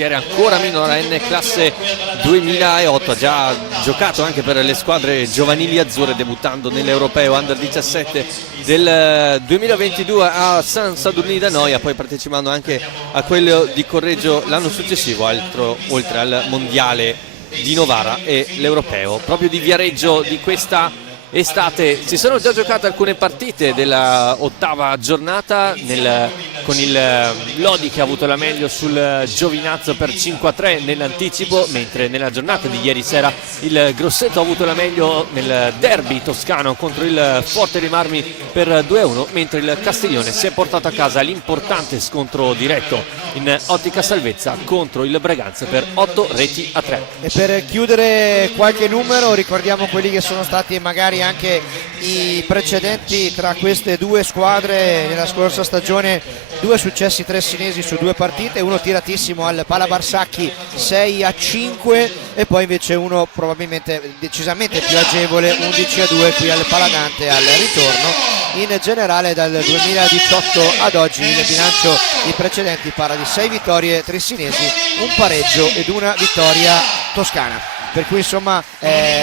portiere ancora minorenne, classe 2008, ha già giocato anche per le squadre giovanili azzurre, debuttando nell'Europeo Under 17 del 2022 a San Sadurní d'Anoia, poi partecipando anche a quello di Correggio l'anno successivo, oltre al mondiale di Novara e l'Europeo. Proprio di Viareggio di questa estate si sono già giocate alcune partite della ottava giornata, con il Lodi che ha avuto la meglio sul Giovinazzo per 5-3 nell'anticipo, mentre nella giornata di ieri sera il Grosseto ha avuto la meglio nel derby toscano contro il Forte dei Marmi per 2-1, mentre il Castiglione si è portato a casa l'importante scontro diretto in ottica salvezza contro il Braganza per 8-3. E per chiudere qualche numero ricordiamo quelli che sono stati magari anche i precedenti tra queste due squadre nella scorsa stagione: 2 successi tressinesi su 2 partite, uno tiratissimo al Pala Barsacchi 6-5 e poi invece uno probabilmente decisamente più agevole 11-2 qui al Paladante al ritorno. In generale dal 2018 ad oggi il bilancio di precedenti parla di 6 vittorie tressinesi, un pareggio ed una vittoria toscana. Per cui insomma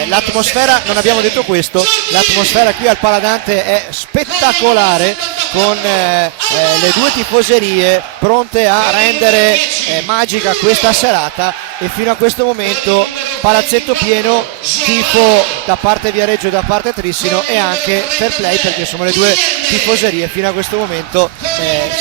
l'atmosfera, non abbiamo detto questo, l'atmosfera qui al Paladante è spettacolare, con le due tifoserie pronte a rendere magica questa serata, e fino a questo momento palazzetto pieno, tifo da parte Viareggio e da parte Trissino, e anche fair play perché insomma le due tifoserie fino a questo momento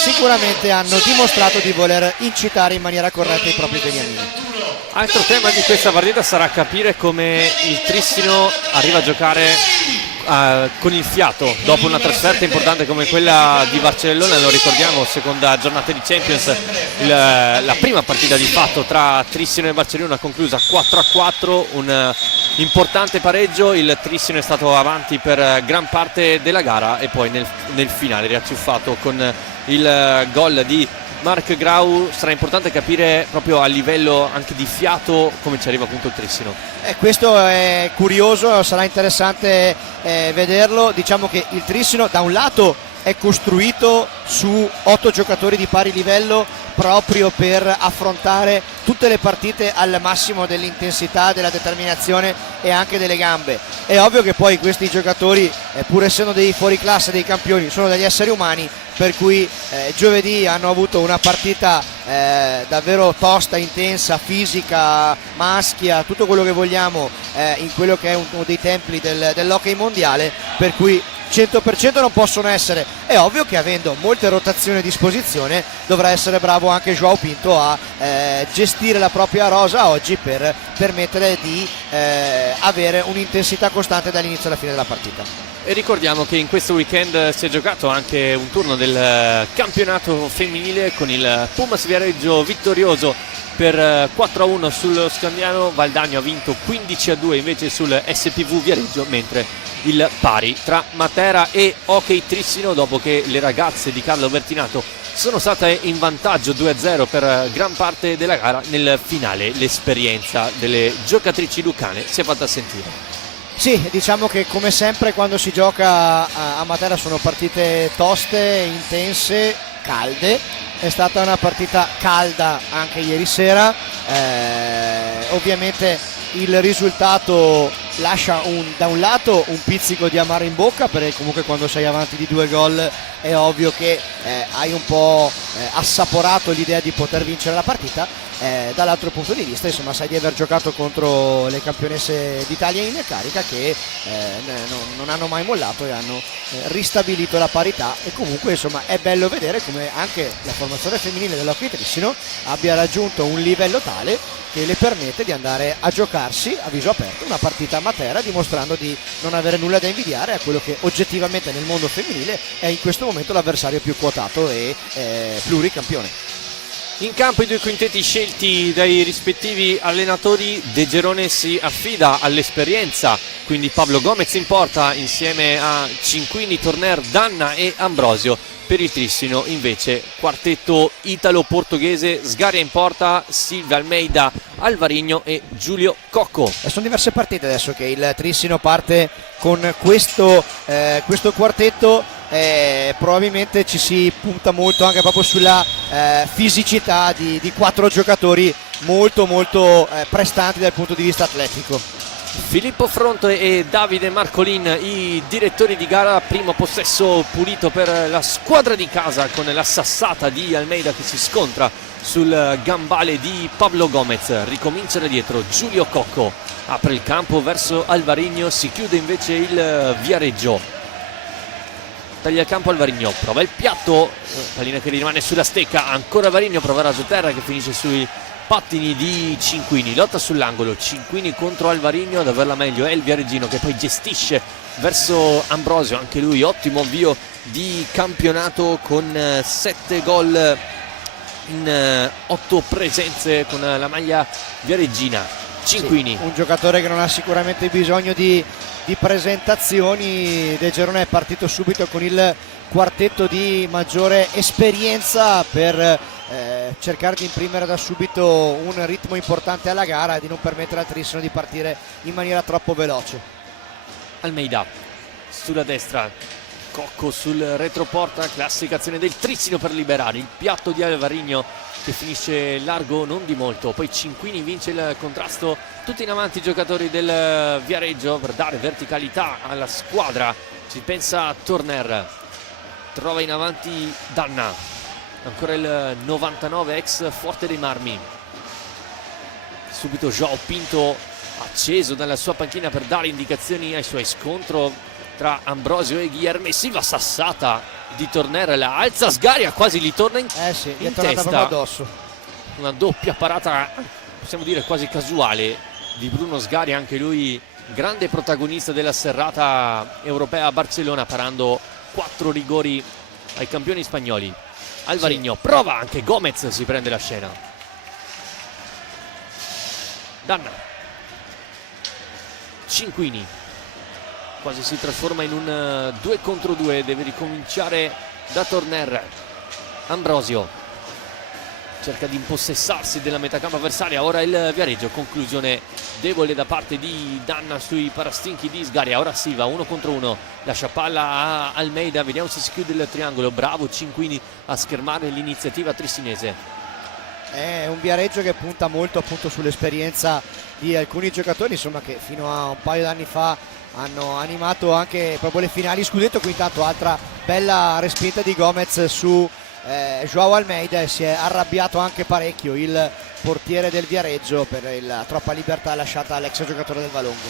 sicuramente hanno dimostrato di voler incitare in maniera corretta i propri beniamini. Altro tema di questa partita sarà capire come il Trissino arriva a giocare con il fiato dopo una trasferta importante come quella di Barcellona. Lo ricordiamo, seconda giornata di Champions, la prima partita di fatto tra Trissino e Barcellona conclusa 4-4, un importante pareggio. Il Trissino è stato avanti per gran parte della gara e poi nel finale riacciuffato con il gol di Marc Grau. Sarà importante capire proprio a livello anche di fiato come ci arriva appunto il Trissino. Questo è curioso, sarà interessante vederlo. Diciamo che il Trissino da un lato è costruito su 8 giocatori di pari livello proprio per affrontare tutte le partite al massimo dell'intensità, della determinazione e anche delle gambe. È ovvio che poi questi giocatori, pur essendo dei fuoriclasse, dei campioni, sono degli esseri umani, per cui giovedì hanno avuto una partita davvero tosta, intensa, fisica, maschia, tutto quello che vogliamo in quello che è uno dei templi dell'hockey mondiale, per cui 100% non possono essere. È ovvio che avendo molte rotazioni a disposizione dovrà essere bravo anche Joao Pinto a gestire la propria rosa oggi per permettere di avere un'intensità costante dall'inizio alla fine della partita. E ricordiamo che in questo weekend si è giocato anche un turno del campionato femminile con il Pumas Viareggio vittorioso per 4-1 sullo Scandiano. Valdagno ha vinto 15-2 invece sul SPV Viareggio, mentre il pari tra Matera e Hockey Trissino, dopo che le ragazze di Carlo Bertinato sono state in vantaggio 2-0 per gran parte della gara. Nel finale l'esperienza delle giocatrici lucane si è fatta sentire. Sì, diciamo che come sempre quando si gioca a Matera sono partite toste, intense, calde. È stata una partita calda anche ieri sera, ovviamente il risultato lascia da un lato un pizzico di amaro in bocca, perché comunque quando sei avanti di 2 gol è ovvio che hai un po' assaporato l'idea di poter vincere la partita. Dall'altro punto di vista insomma sai di aver giocato contro le campionesse d'Italia in carica, che non hanno mai mollato e hanno ristabilito la parità, e comunque insomma è bello vedere come anche la formazione femminile dell'Hockey Trissino abbia raggiunto un livello tale che le permette di andare a giocarsi a viso aperto una partita a Matera, dimostrando di non avere nulla da invidiare a quello che oggettivamente nel mondo femminile è in questo momento l'avversario più quotato e pluricampione. In campo i due quintetti scelti dai rispettivi allenatori. De Gerone si affida all'esperienza, quindi Pablo Gomez in porta insieme a Cinquini, Torner, Danna e Ambrosio. Per il Trissino invece quartetto italo-portoghese, Sgaria in porta, Silvia Almeida, Alvarigno e Giulio Cocco. E sono diverse partite adesso che il Trissino parte con questo quartetto. Probabilmente ci si punta molto anche proprio sulla fisicità di 4 giocatori molto molto prestanti dal punto di vista atletico. Filippo Fronte e Davide Marcolin, i direttori di gara. Primo possesso pulito per la squadra di casa, con la sassata di Almeida che si scontra sul gambale di Pablo Gomez. Ricomincia da dietro Giulio Cocco, apre il campo verso Alvarigno, si chiude invece il Viareggio, taglia il campo Alvarigno, prova il piatto, pallina che rimane sulla stecca, ancora Alvarigno, prova rasoterra che finisce sui pattini di Cinquini, lotta sull'angolo, Cinquini contro Alvarigno, ad averla meglio è il viareggino che poi gestisce verso Ambrosio, anche lui ottimo avvio di campionato con 7 gol in 8 presenze con la maglia viareggina. Cinquini, sì, un giocatore che non ha sicuramente bisogno di presentazioni. De Gerone è partito subito con il quartetto di maggiore esperienza per cercare di imprimere da subito un ritmo importante alla gara e di non permettere al Trissino di partire in maniera troppo veloce. Almeida sulla destra, Cocco sul retroporta, classica azione del Trissino per liberare il piatto di Alvarigno che finisce largo non di molto, poi Cinquini vince il contrasto, tutti in avanti i giocatori del Viareggio per dare verticalità alla squadra. Ci pensa Turner, trova in avanti Danna, ancora il 99 ex Forte dei Marmi, subito João Pinto acceso dalla sua panchina per dare indicazioni ai suoi, scontro tra Ambrosio e Guilherme Silva, sassata di Turner, la alza Sgaria, quasi gli torna in, Sì, gli in è tornata testa, proprio addosso. una doppia parata possiamo dire quasi casuale di Bruno Sgaria, anche lui grande protagonista della serrata europea a Barcellona, parando 4 rigori ai campioni spagnoli. Alvarigno prova, anche Gomez si prende la scena. Danna, Cinquini quasi si trasforma in un 2 contro 2, deve ricominciare da Turner. Ambrosio cerca di impossessarsi della metacampo avversaria, ora il Viareggio, conclusione debole da parte di Danna sui parastinchi di Sgaria. Ora Silva 1 contro 1, lascia palla a Almeida, vediamo se si chiude il triangolo, bravo Cinquini a schermare l'iniziativa trissinese. È un Viareggio che punta molto appunto sull'esperienza di alcuni giocatori, insomma, che fino a un paio d'anni fa hanno animato anche proprio le finali scudetto. Qui intanto altra bella respinta di Gomez su João Almeida, e si è arrabbiato anche parecchio il portiere del Viareggio per la troppa libertà lasciata all'ex giocatore del Valongo.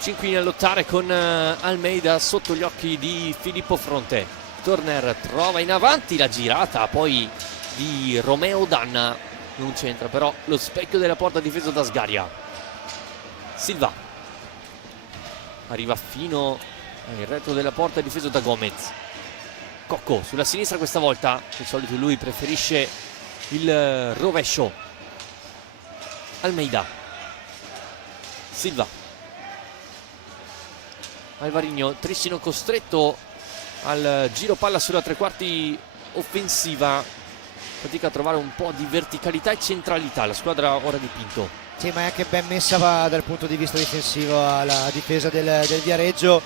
Cinquini a lottare con Almeida sotto gli occhi di Filippo Fronte. Turner trova in avanti la girata poi di Romeo Danna, non c'entra però lo specchio della porta difeso da Sgaria. Silva arriva fino al retro della porta difeso da Gomez. Cocco sulla sinistra questa volta, di solito lui preferisce il rovescio. Almeida, Silva, Alvarigno, Trissino costretto al giro palla sulla tre quarti offensiva, fatica a trovare un po' di verticalità e centralità la squadra ora di Pinto. Sì, ma è anche ben messa dal punto di vista difensivo la difesa del Viareggio,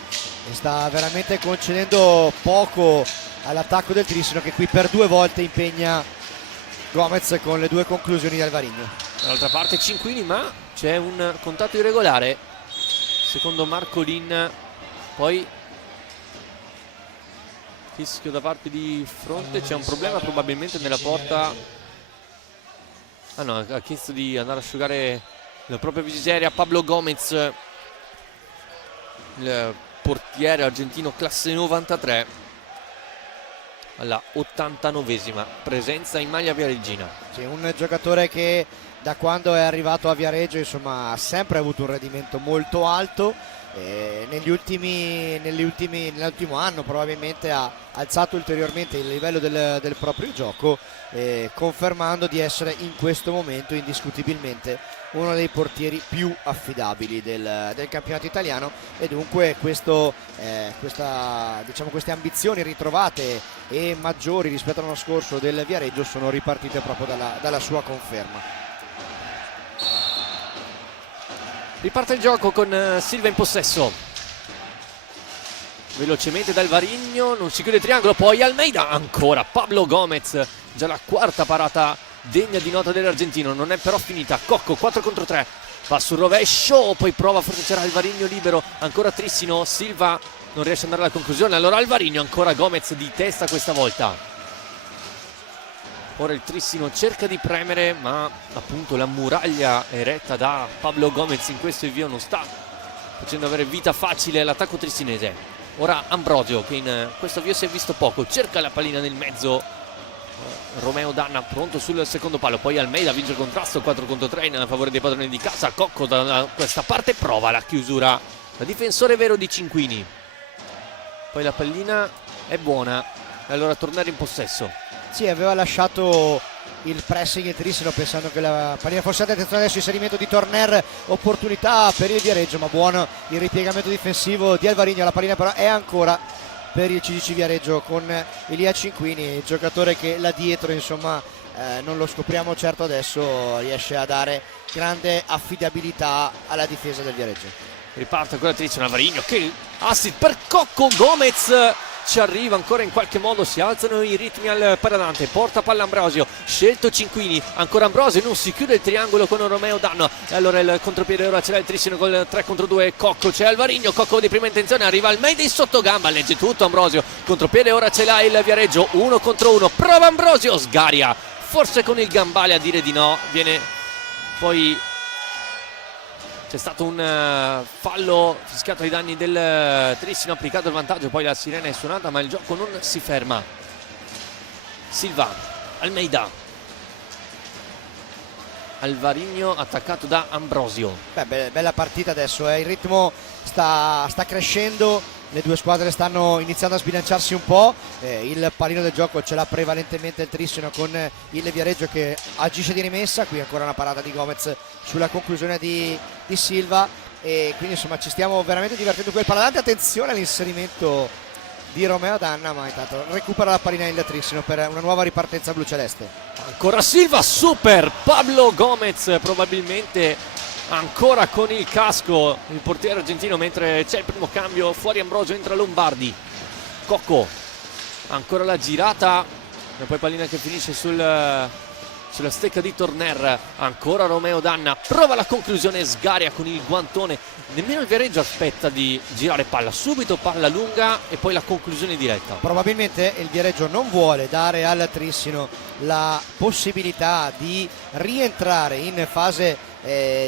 e sta veramente concedendo poco all'attacco del Trissino, che qui per 2 volte impegna Gomez con le 2 conclusioni di Alvarigno. Dall'altra parte Cinquini, ma c'è un contatto irregolare secondo Marcolin, poi fischio da parte di Fronte, c'è un problema probabilmente nella porta. Ah no, ha chiesto di andare a asciugare la propria miseria Pablo Gomez, il portiere argentino classe 93, alla 89esima presenza in maglia viareggina. Sì, un giocatore che da quando è arrivato a Viareggio, insomma, ha sempre avuto un rendimento molto alto. Nell'ultimo anno probabilmente ha alzato ulteriormente il livello del proprio gioco, confermando di essere in questo momento indiscutibilmente uno dei portieri più affidabili del campionato italiano, e dunque queste ambizioni ritrovate e maggiori rispetto all'anno scorso del Viareggio sono ripartite proprio dalla sua conferma. Riparte il gioco con Silva in possesso, velocemente dal Varigno, non si chiude il triangolo, poi Almeida, ancora Pablo Gomez, già la quarta parata degna di nota dell'argentino. Non è però finita. Cocco 4 contro 3, va sul rovescio, poi prova, forse c'era Alvarinho libero, ancora Trissino, Silva non riesce ad andare alla conclusione, allora Alvarinho, ancora Gomez di testa questa volta. Ora il Trissino cerca di premere, ma appunto la muraglia eretta da Pablo Gomez in questo invio non sta facendo avere vita facile all'attacco trissinese. Ora Ambrosio, che in questo avvio si è visto poco, cerca la pallina nel mezzo. Romeo Danna pronto sul secondo palo, poi Almeida vince il contrasto 4 contro 3 in favore dei padroni di casa. Cocco da questa parte prova la chiusura, la difensore vero di Cinquini, poi la pallina è buona e allora tornare in possesso. Sì, aveva lasciato il pressing e Trissino pensando che la pallina fosse andata. Attenzione adesso, inserimento di Torner, opportunità per il Viareggio, ma buono il ripiegamento difensivo di Alvarinho. La pallina però è ancora per il CGC Viareggio con Elia Cinquini, il giocatore che là dietro, insomma, non lo scopriamo certo adesso, riesce a dare grande affidabilità alla difesa del Viareggio. Riparte ancora Trissino, Alvarinho, che assist per Cocco. Gomez ci arriva ancora in qualche modo, si alzano i ritmi al paradante, porta palla Ambrosio, scelto Cinquini, ancora Ambrosio, non si chiude il triangolo con Romeo Danno, e allora il contropiede ora ce l'ha il Trissino col 3 contro 2, Cocco, c'è Alvarinho, Cocco di prima intenzione, arriva Almeida in sottogamba, legge tutto Ambrosio, contropiede ora ce l'ha il Viareggio, 1 contro 1, prova Ambrosio, sgaria, forse con il gambale a dire di no, viene poi... C'è stato un fallo fischiato ai danni del Trissino, applicato il vantaggio, poi la sirena è suonata ma il gioco non si ferma. Silva, Almeida, Alvarinho attaccato da Ambrosio. Bella partita adesso, il ritmo sta crescendo, le due squadre stanno iniziando a sbilanciarsi un po', il pallino del gioco ce l'ha prevalentemente il Trissino con il Viareggio che agisce di rimessa. Qui ancora una parata di Gomez sulla conclusione di Silva, e quindi insomma ci stiamo veramente divertendo quel paradante. Attenzione all'inserimento di Romeo Danna, ma intanto recupera la pallina il Trissino per una nuova ripartenza blu-celeste. Ancora Silva, super Pablo Gomez, probabilmente ancora con il casco il portiere argentino, mentre c'è il primo cambio, fuori Ambrosio, entra Lombardi. Cocco, ancora la girata e poi pallina che finisce sulla stecca di Torner. Ancora Romeo Danna, prova la conclusione, sgaria con il guantone, nemmeno il Viareggio aspetta di girare palla, subito palla lunga e poi la conclusione diretta. Probabilmente il Viareggio non vuole dare al Trissino la possibilità di rientrare in fase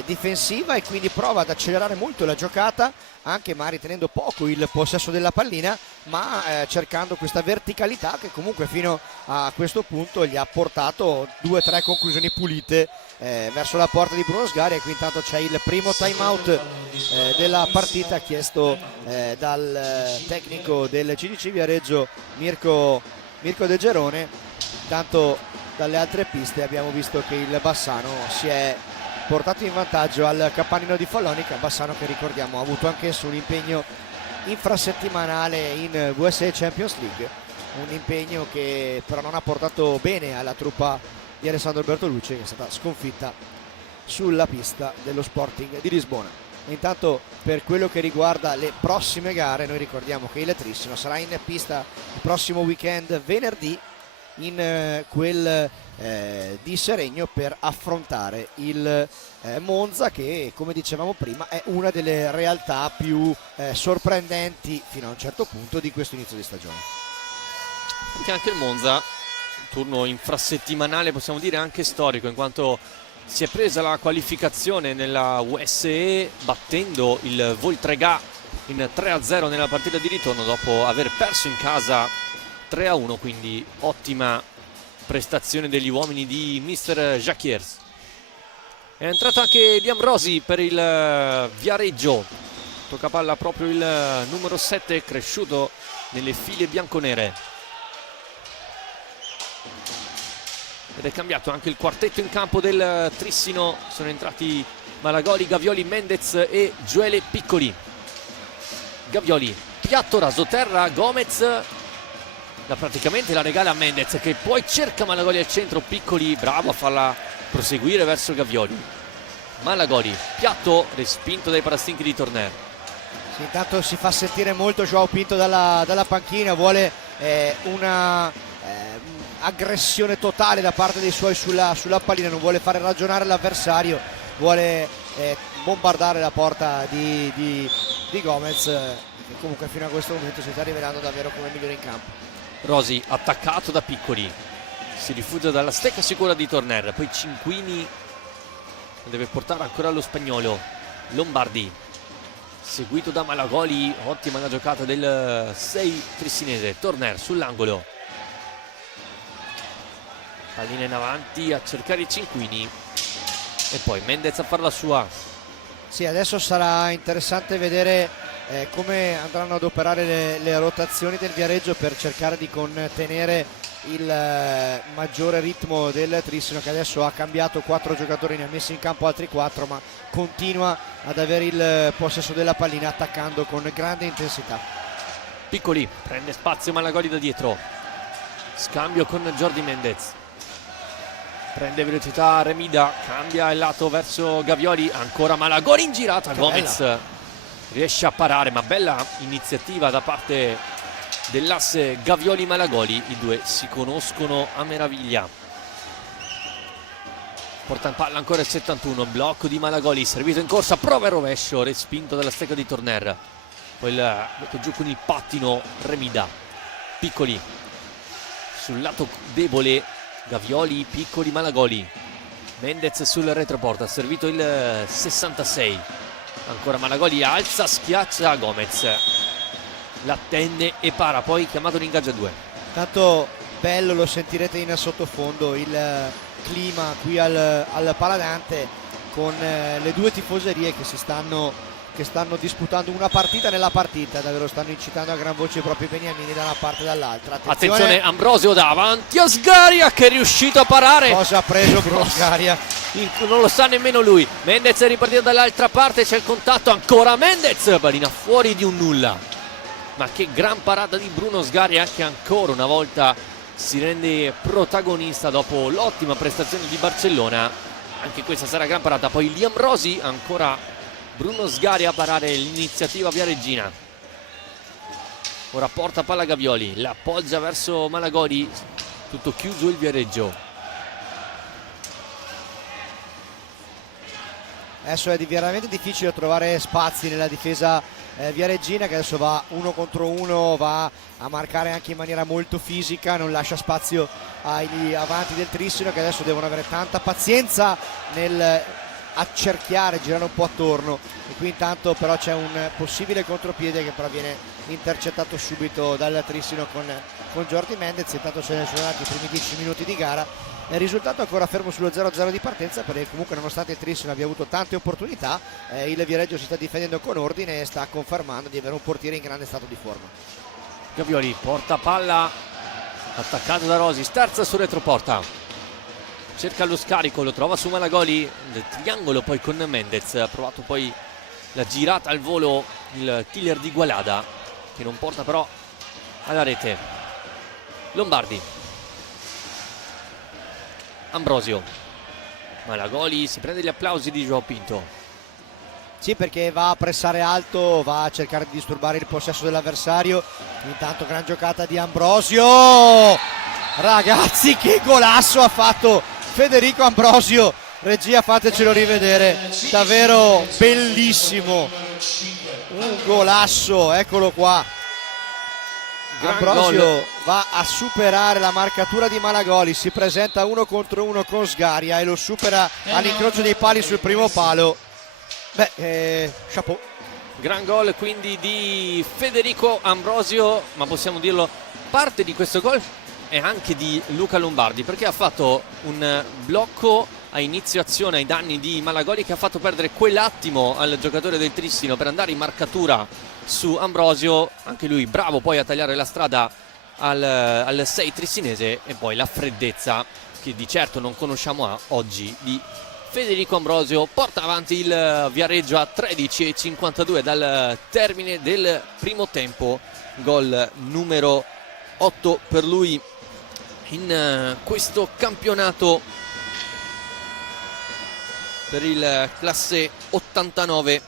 difensiva, e quindi prova ad accelerare molto la giocata, anche ma ritenendo poco il possesso della pallina, ma cercando questa verticalità che comunque fino a questo punto gli ha portato 2-3 conclusioni pulite verso la porta di Bruno Sgaria. E qui intanto c'è il primo time out della partita chiesto dal tecnico del CGC Viareggio Mirko De Gerone. Intanto dalle altre piste abbiamo visto che il Bassano si è portato in vantaggio al Capannino di Follonica. Bassano che ricordiamo ha avuto anch'esso un impegno infrasettimanale in USA Champions League, un impegno che però non ha portato bene alla truppa di Alessandro Bertolucci, che è stata sconfitta sulla pista dello Sporting di Lisbona. E intanto per quello che riguarda le prossime gare, noi ricordiamo che il Trissino sarà in pista il prossimo weekend, venerdì, in quel di Seregno, per affrontare il Monza, che come dicevamo prima è una delle realtà più sorprendenti fino a un certo punto di questo inizio di stagione. Perché anche il Monza, turno infrasettimanale, possiamo dire anche storico, in quanto si è presa la qualificazione nella USE battendo il Voltregà in 3-0 nella partita di ritorno dopo aver perso in casa 3-1, quindi ottima prestazione degli uomini di Mister Jacquiers. È entrato anche Di Ambrosi per il Viareggio, tocca palla proprio il numero 7 cresciuto nelle file bianconere. Ed è cambiato anche il quartetto in campo del Trissino, sono entrati Malagoli, Gavioli, Mendez e Gioele Piccoli. Gavioli, piatto rasoterra, Gomez praticamente la regala a Mendez, che poi cerca Malagoli al centro, Piccoli bravo a farla proseguire verso Gavioli. Malagoli, piatto respinto dai parastinchi di Torner. Sì, intanto si fa sentire molto Joao Pinto dalla panchina, vuole aggressione totale da parte dei suoi sulla pallina, non vuole fare ragionare l'avversario, vuole bombardare la porta di Gomez, che comunque fino a questo momento si sta rivelando davvero come il migliore in campo. Rosi attaccato da Piccoli, si rifugia dalla stecca sicura di Torner, poi Cinquini deve portare ancora lo spagnolo. Lombardi seguito da Malagoli, ottima la giocata del 6 trissinese. Torner sull'angolo, pallina in avanti a cercare i Cinquini e poi Mendez a fare la sua. Sì, adesso sarà interessante vedere come andranno ad operare le rotazioni del Viareggio per cercare di contenere il maggiore ritmo del Trissino, che adesso ha cambiato 4 giocatori, ne ha messi in campo altri 4, ma continua ad avere il possesso della pallina attaccando con grande intensità. Piccoli prende spazio Malagoli da dietro, scambio con Jordi Mendez, prende velocità Remida, cambia il lato verso Gavioli, ancora Malagoli in girata, Gomez bella. Riesce a parare, ma bella iniziativa da parte dell'asse Gavioli-Malagoli, i due si conoscono a meraviglia. Porta in palla ancora il 71, blocco di Malagoli, servito in corsa, prova il rovescio, respinto dalla stecca di Torner, poi mette giù con il pattino Remida. Piccoli sul lato debole, Gavioli, Piccoli, Malagoli, Mendez sul retroporta, servito il 66, ancora Malagoli, alza, schiaccia Gomez, l'attende e para, poi chiamato in ingaggio a 2. Tanto bello, lo sentirete in sottofondo, il clima qui al Paladante, con le due tifoserie che stanno disputando una partita nella partita, davvero stanno incitando a gran voce i propri beniamini da una parte e dall'altra. Attenzione Ambrosio davanti a Sgaria, che è riuscito a parare. Cosa ha preso Bruno Sgaria? Non lo sa nemmeno lui. Mendez è ripartito dall'altra parte, c'è il contatto, ancora Mendez, pallina fuori di un nulla. Ma che gran parata di Bruno Sgaria, che ancora una volta si rende protagonista dopo l'ottima prestazione di Barcellona. Anche questa sarà gran parata. Poi Liam Rosi, ancora Bruno Sgaria a parare l'iniziativa viareggina. Ora porta palla Gavioli, la appoggia verso Malagoli, tutto chiuso il Viareggio. Adesso è veramente difficile trovare spazi nella difesa viareggina, che adesso va 1 contro 1, va a marcare anche in maniera molto fisica, non lascia spazio agli avanti del Trissino, che adesso devono avere tanta pazienza nel accerchiare, girare un po' attorno, e qui intanto però c'è un possibile contropiede che però viene intercettato subito dal Trissino con Jordi Mendez. Intanto se ne sono andati i primi 10 minuti di gara. Il risultato ancora fermo sullo 0-0 di partenza, perché comunque nonostante il Trissino abbia avuto tante opportunità, il Viareggio si sta difendendo con ordine e sta confermando di avere un portiere in grande stato di forma. Gavioli porta palla, attaccato da Rosi, sterza sul retroporta, cerca lo scarico, lo trova su Malagoli, nel triangolo poi con Mendez, ha provato poi la girata al volo il killer di Gualada, che non porta però alla rete. Lombardi, Ambrosio, Malagoli si prende gli applausi di Joao Pinto. Sì, perché va a pressare alto, va a cercare di disturbare il possesso dell'avversario. Intanto gran giocata di Ambrosio, ragazzi, che golasso ha fatto Federico Ambrosio. Regia, fatecelo rivedere, davvero bellissimo, un golasso, eccolo qua. Ambrosio va a superare la marcatura di Malagoli, si presenta 1 contro 1 con Sgaria e lo supera all'incrocio dei pali sul primo palo. Chapeau. Gran gol quindi di Federico Ambrosio, ma possiamo dirlo, parte di questo gol è anche di Luca Lombardi, perché ha fatto un blocco a inizio azione ai danni di Malagoli, che ha fatto perdere quell'attimo al giocatore del Trissino per andare in marcatura su Ambrosio. Anche lui bravo poi a tagliare la strada al 6 trissinese, e poi la freddezza che di certo non conosciamo oggi di Federico Ambrosio porta avanti il Viareggio a 13:52 dal termine del primo tempo. Gol numero 8 per lui in questo campionato per il classe 89,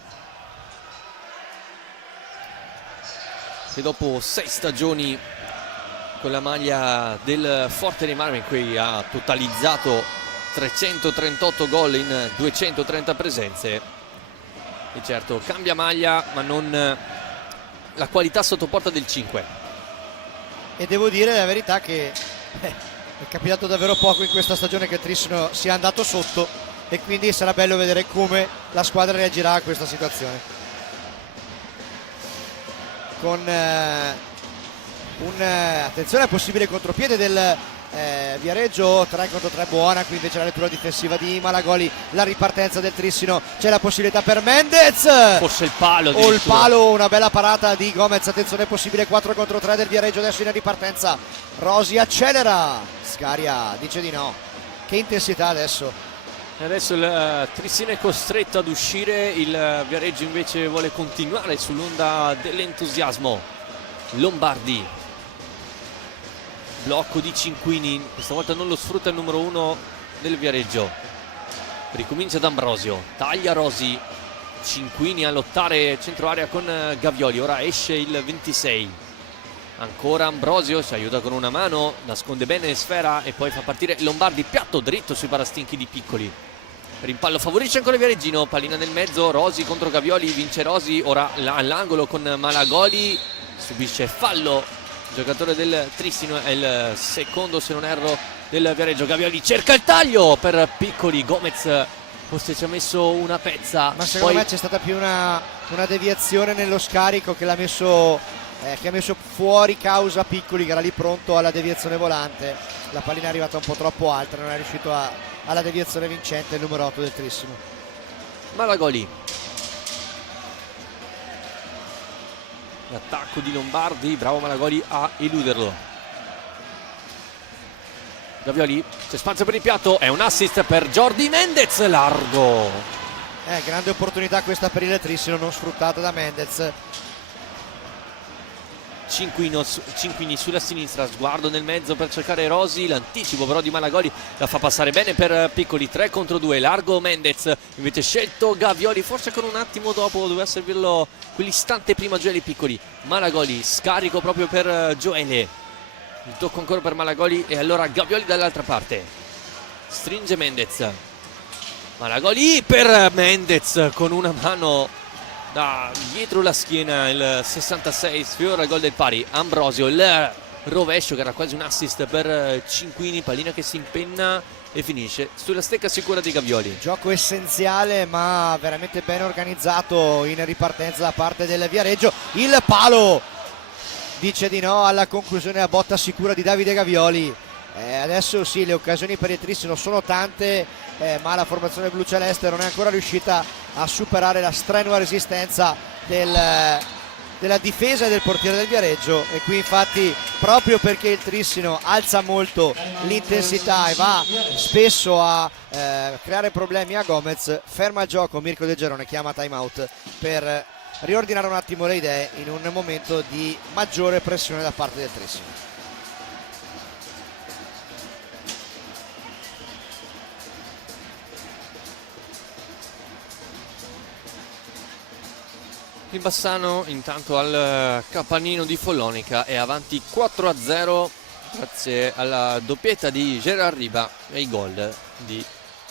che dopo 6 stagioni con la maglia del Forte dei Marmi, in cui ha totalizzato 338 gol in 230 presenze. E certo, cambia maglia, ma non la qualità sotto porta del 5. E devo dire la verità che è capitato davvero poco in questa stagione che il Trissino sia andato sotto, e quindi sarà bello vedere come la squadra reagirà a questa situazione. Con attenzione al possibile contropiede del Viareggio, 3 contro 3 buona, qui invece la lettura difensiva di Malagoli, la ripartenza del Trissino, c'è la possibilità per Mendez, Forse il palo o il palo, una bella parata di Gomez. Attenzione, possibile 4 contro 3 del Viareggio adesso in ripartenza. Rosi accelera, Scaria dice di no. Che intensità adesso. E adesso il Trissino è costretto ad uscire, il Viareggio invece vuole continuare sull'onda dell'entusiasmo. Lombardi, blocco di Cinquini, questa volta non lo sfrutta il numero 1 del Viareggio. Ricomincia D'Ambrosio, taglia Rosi, Cinquini a lottare centro area con Gavioli, ora esce il 26. Ancora Ambrosio, si aiuta con una mano, nasconde bene Sfera e poi fa partire Lombardi, piatto dritto sui parastinchi di Piccoli. Rimpallo favorisce ancora il Viareggino, pallina nel mezzo, Rosi contro Gavioli, vince Rosi, ora all'angolo con Malagoli, subisce fallo, il giocatore del Trissino, è il secondo se non erro del Viareggio. Gavioli cerca il taglio per Piccoli, Gomez forse ci ha messo una pezza, ma secondo poi me c'è stata più una deviazione nello scarico che l'ha messo che ha messo fuori causa Piccoli, che era lì pronto alla deviazione volante. La pallina è arrivata un po' troppo alta, non è riuscito alla deviazione vincente il numero 8 del Trissimo. Malagoli, l'attacco di Lombardi, bravo Malagoli a eluderlo. Gavioli, c'è spazio per il piatto, è un assist per Jordi Mendez, largo. Grande opportunità questa per il Trissino, non sfruttata da Mendez. Cinquini sulla sinistra, sguardo nel mezzo per cercare Rosi, l'anticipo però di Malagoli la fa passare bene per Piccoli, 3 contro 2, largo Mendez, invece scelto Gavioli, forse con un attimo dopo doveva servirlo quell'istante prima Gioele Piccoli. Malagoli, scarico proprio per Gioele, il tocco ancora per Malagoli e allora Gavioli dall'altra parte, stringe Mendez, Malagoli per Mendez con una mano da dietro la schiena, il 66 sfiora il gol del pari. Ambrosio, il rovescio che era quasi un assist per Cinquini, pallina che si impenna e finisce sulla stecca sicura di Gavioli. Gioco essenziale ma veramente ben organizzato in ripartenza da parte del Viareggio. Il palo dice di no alla conclusione a botta sicura di Davide Gavioli. Adesso sì, le occasioni per il Trissino sono tante, ma la formazione bluceleste non è ancora riuscita a superare la strenua resistenza della difesa e del portiere del Viareggio. E qui infatti, proprio perché il Trissino alza molto l'intensità e va spesso a creare problemi a Gomez, ferma il gioco Mirko De Gerone, chiama time out per riordinare un attimo le idee in un momento di maggiore pressione da parte del Trissino. Il Bassano intanto al capannino di Follonica è avanti 4-0 grazie alla doppietta di Gerard Riba e ai gol di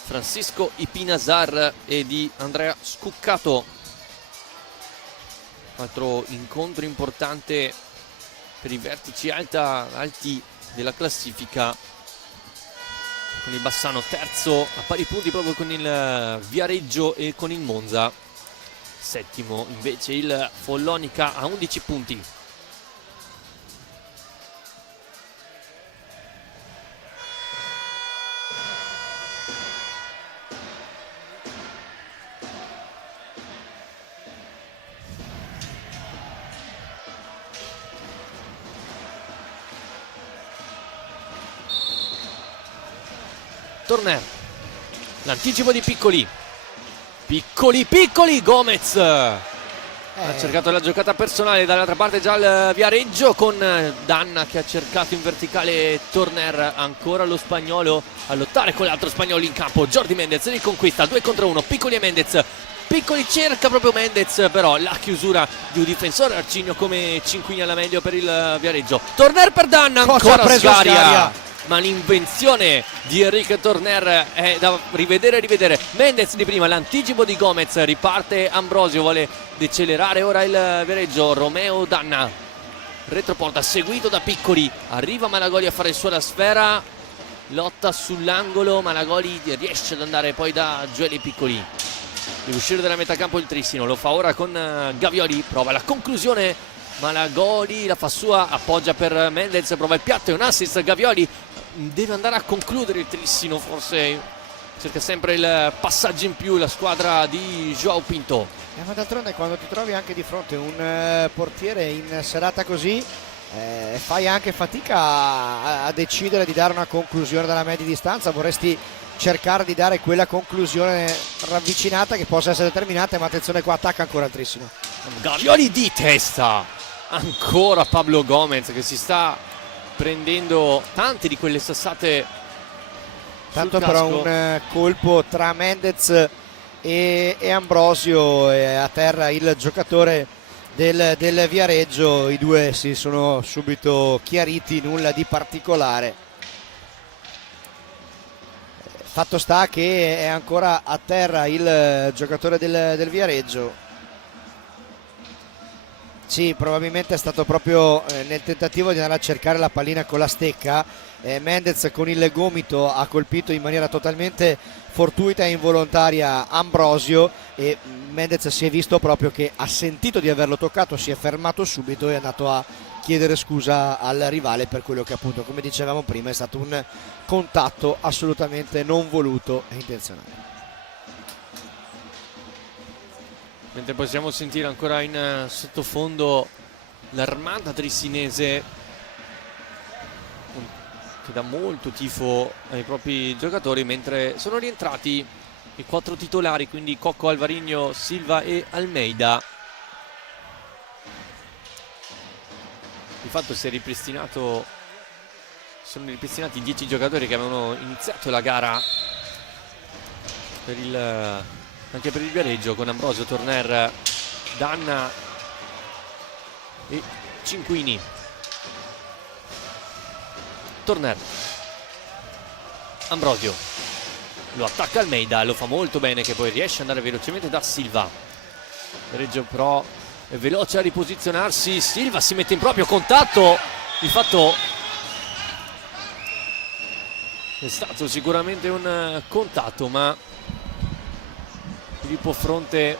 Francisco Ipinazar e di Andrea Scuccato. Altro incontro importante per i vertici alti della classifica, con il Bassano terzo a pari punti proprio con il Viareggio e con il Monza. Settimo invece il Follonica a 11 punti. Torner, l'anticipo di Piccoli. Piccoli, Gomez ha cercato la giocata personale, dall'altra parte già il Viareggio con Danna che ha cercato in verticale Torner, ancora lo spagnolo a lottare con l'altro spagnolo in campo, Jordi Mendez riconquista 2 contro 1, Piccoli e Mendez, Piccoli cerca proprio Mendez, però la chiusura di un difensore arcigno come Cinquini alla meglio per il Viareggio. Torner per Danna, Cosa ha ancora preso Scaria? ma l'invenzione di Enrique Torner è da rivedere. Mendez di prima, l'anticipo di Gomez, riparte Ambrosio, vuole decelerare ora il Viareggio. Romeo Danna, retroporta seguito da Piccoli, arriva Malagoli a fare il suo alla sfera, lotta sull'angolo, Malagoli riesce ad andare poi da Gioeli Piccoli. Deve uscire dalla metacampo il Trissino, lo fa ora con Gavioli, prova la conclusione, Malagoli la fa sua, appoggia per Mendez, prova il piatto e un assist. Gavioli deve andare a concludere il Trissino, forse cerca sempre il passaggio in più la squadra di Joao Pinto. Ma d'altronde quando ti trovi anche di fronte un portiere in serata così, fai anche fatica a decidere di dare una conclusione dalla media distanza. Vorresti cercare di dare quella conclusione ravvicinata che possa essere determinante, ma attenzione, qua attacca ancora il Trissino. Gavioli di testa, ancora Pablo Gomez che si sta prendendo tante di quelle sassate. Tanto però un colpo tra Mendez e Ambrosio, e a terra il giocatore del Viareggio. I due si sono subito chiariti, nulla di particolare. Fatto sta che è ancora a terra il giocatore del Viareggio. Sì, probabilmente è stato proprio nel tentativo di andare a cercare la pallina con la stecca. Mendez con il gomito ha colpito in maniera totalmente fortuita e involontaria Ambrosio, e Mendez si è visto proprio che ha sentito di averlo toccato, si è fermato subito e è andato a chiedere scusa al rivale per quello che, appunto, come dicevamo prima, è stato un contatto assolutamente non voluto e intenzionale. Mentre possiamo sentire ancora in sottofondo l'armata trissinese che dà molto tifo ai propri giocatori, mentre sono rientrati i 4 titolari, quindi Cocco, Alvarino, Silva e Almeida. Di fatto sono ripristinati i 10 giocatori che avevano iniziato la gara anche per il Viareggio, con Ambrosio, Torner, Danna e Cinquini. Torner, Ambrosio, lo attacca Almeida, lo fa molto bene, che poi riesce ad andare velocemente da Silva. Viareggio però è veloce a riposizionarsi, Silva si mette in proprio contatto. Di fatto è stato sicuramente un contatto, ma Filippo Fronte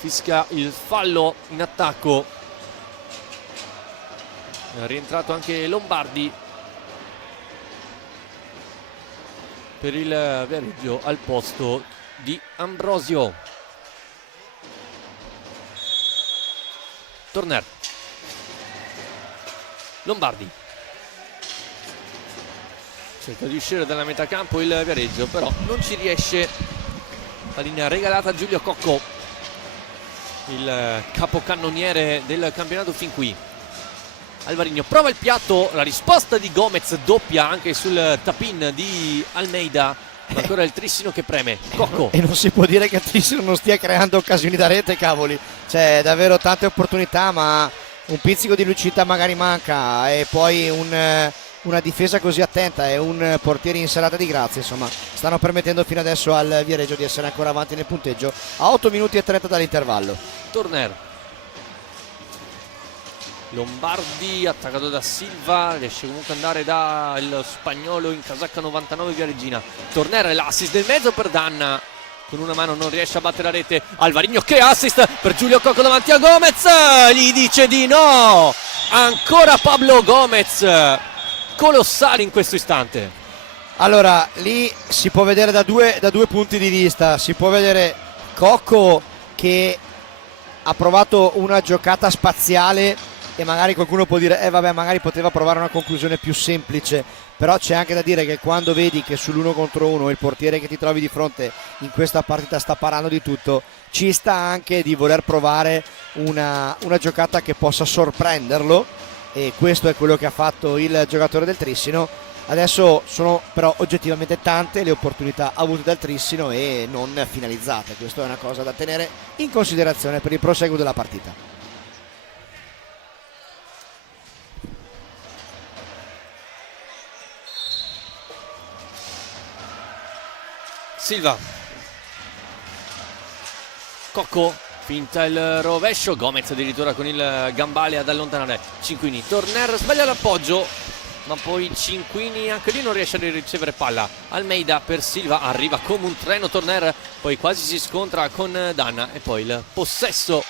fischia il fallo in attacco. È rientrato anche Lombardi per il Viareggio al posto di Ambrosio. Torner, Lombardi cerca di uscire dalla metacampo il Viareggio, però non ci riesce. Pallina regalata a Giulio Cocco, il capocannoniere del campionato fin qui. Alvarino prova il piatto, la risposta di Gomez doppia anche sul tap-in di Almeida, ma ancora il Trissino che preme. Cocco, E non si può dire che il Trissino non stia creando occasioni da rete, cavoli. C'è davvero tante opportunità, ma un pizzico di lucidità magari manca, e poi una difesa così attenta e un portiere in serata di grazia, insomma, stanno permettendo fino adesso al Viareggio di essere ancora avanti nel punteggio a 8 minuti e 30 dall'intervallo. Torner, Lombardi attaccato da Silva, riesce comunque ad andare dal spagnolo in casacca 99 Viareggina. Torner, l'assist del mezzo per Danna, con una mano non riesce a battere la rete. Alvarino, che assist per Giulio Cocco davanti a Gomez, gli dice di no. Ancora Pablo Gomez, colossale in questo istante. Allora, lì si può vedere da due punti di vista. Si può vedere Cocco che ha provato una giocata spaziale, e magari qualcuno può dire vabbè, magari poteva provare una conclusione più semplice, però c'è anche da dire che quando vedi che sull'1 contro 1 il portiere che ti trovi di fronte in questa partita sta parando di tutto, ci sta anche di voler provare una giocata che possa sorprenderlo, e questo è quello che ha fatto il giocatore del Trissino. Adesso sono però oggettivamente tante le opportunità avute dal Trissino e non finalizzate. Questa è una cosa da tenere in considerazione per il proseguo della partita. Silva, Cocco, finta il rovescio, Gomez addirittura con il gambale ad allontanare Cinquini. Torner sbaglia l'appoggio, ma poi Cinquini anche lì non riesce a ricevere palla. Almeida per Silva, arriva come un treno Torner, poi quasi si scontra con Danna e poi il possesso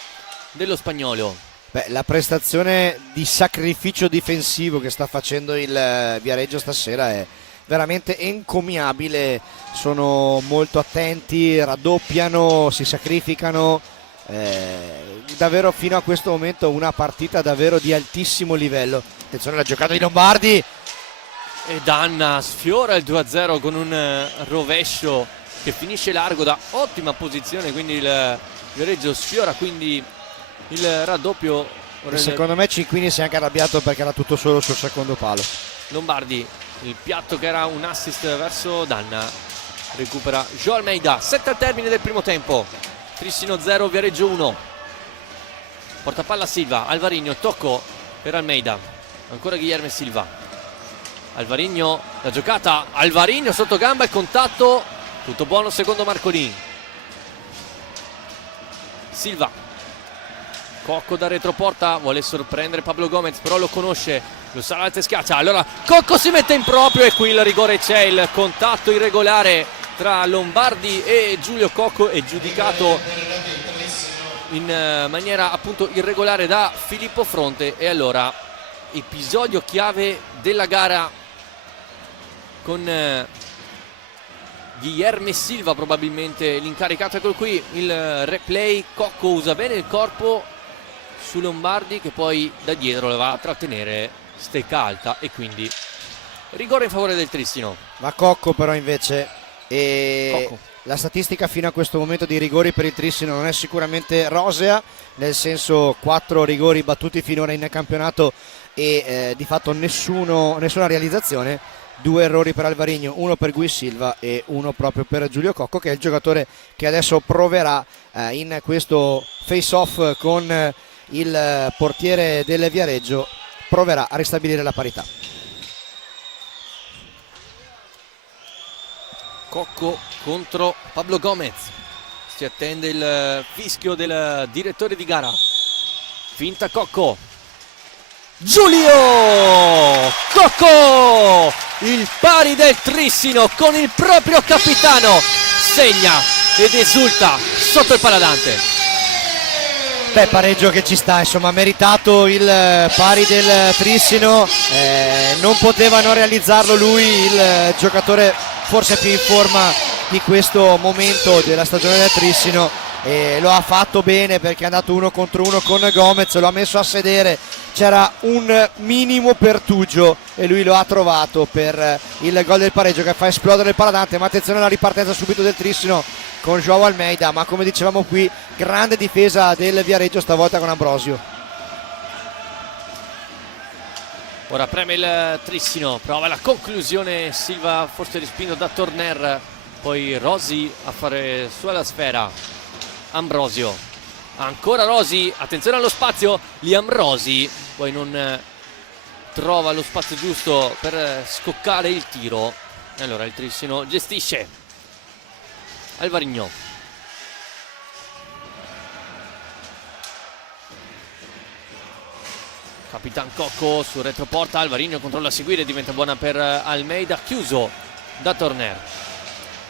dello spagnolo. Beh, la prestazione di sacrificio difensivo che sta facendo il Viareggio stasera è veramente encomiabile. Sono molto attenti, raddoppiano, si sacrificano. Davvero fino a questo momento una partita davvero di altissimo livello. Attenzione alla giocata di Lombardi e Danna sfiora il 2-0 con un rovescio che finisce largo da ottima posizione, quindi il Viareggio sfiora quindi il raddoppio. e secondo me Cinquini si è anche arrabbiato perché era tutto solo sul secondo palo. Lombardi, il piatto che era un assist verso Danna, recupera João Almeida. 7 al termine del primo tempo, Trissino 0 Viareggio 1. Portapalla Silva, Alvarinho, tocco per Almeida, ancora Guilherme Silva, Alvarinho, la giocata, Alvarinho sotto gamba, il contatto, tutto buono secondo Marcolin. Silva, Cocco da retroporta, vuole sorprendere Pablo Gomez, però lo conosce, lo sa l'alta e schiaccia, allora Cocco si mette in proprio e qui il rigore c'è, il contatto irregolare tra Lombardi e Giulio Cocco è giudicato in maniera appunto irregolare da Filippo Fronte. E allora episodio chiave della gara con Guilherme Silva probabilmente l'incaricato. Eccolo qui il replay, Cocco usa bene il corpo su Lombardi che poi da dietro le va a trattenere, stecca alta e quindi rigore in favore del Trissino. Ma Cocco però invece Cocco. La statistica fino a questo momento di rigori per il Trissino non è sicuramente rosea, nel senso 4 rigori battuti finora in campionato e di fatto nessuna realizzazione. 2 errori per Alvarinho, 1 per Gui Silva e 1 proprio per Giulio Cocco, che è il giocatore che adesso proverà in questo face off con il portiere del Viareggio, proverà a ristabilire la parità. Cocco contro Pablo Gomez, si attende il fischio del direttore di gara. Finta Cocco, Giulio Cocco, il pari del Trissino con il proprio capitano, segna ed esulta sotto il paladante. Beh, pareggio che ci sta, insomma, ha meritato il pari del Trissino, non potevano realizzarlo lui, il giocatore forse più in forma di questo momento della stagione del Trissino, e lo ha fatto bene perché è andato 1 contro 1 con Gomez, lo ha messo a sedere, c'era un minimo pertugio e lui lo ha trovato per il gol del pareggio che fa esplodere il paladante. Ma attenzione alla ripartenza subito del Trissino con João Almeida, ma come dicevamo qui grande difesa del Viareggio stavolta con Ambrosio. Ora preme il Trissino, prova la conclusione Silva, forse respinto da Torner, poi Rosi a fare sua la sfera, Ambrosio, ancora Rosi, attenzione allo spazio, Liam Rosi poi non trova lo spazio giusto per scoccare il tiro, e allora il Trissino gestisce. Alvarinho, Capitan Cocco su retroporta, Alvarinho controlla a seguire, diventa buona per Almeida, chiuso da Torner,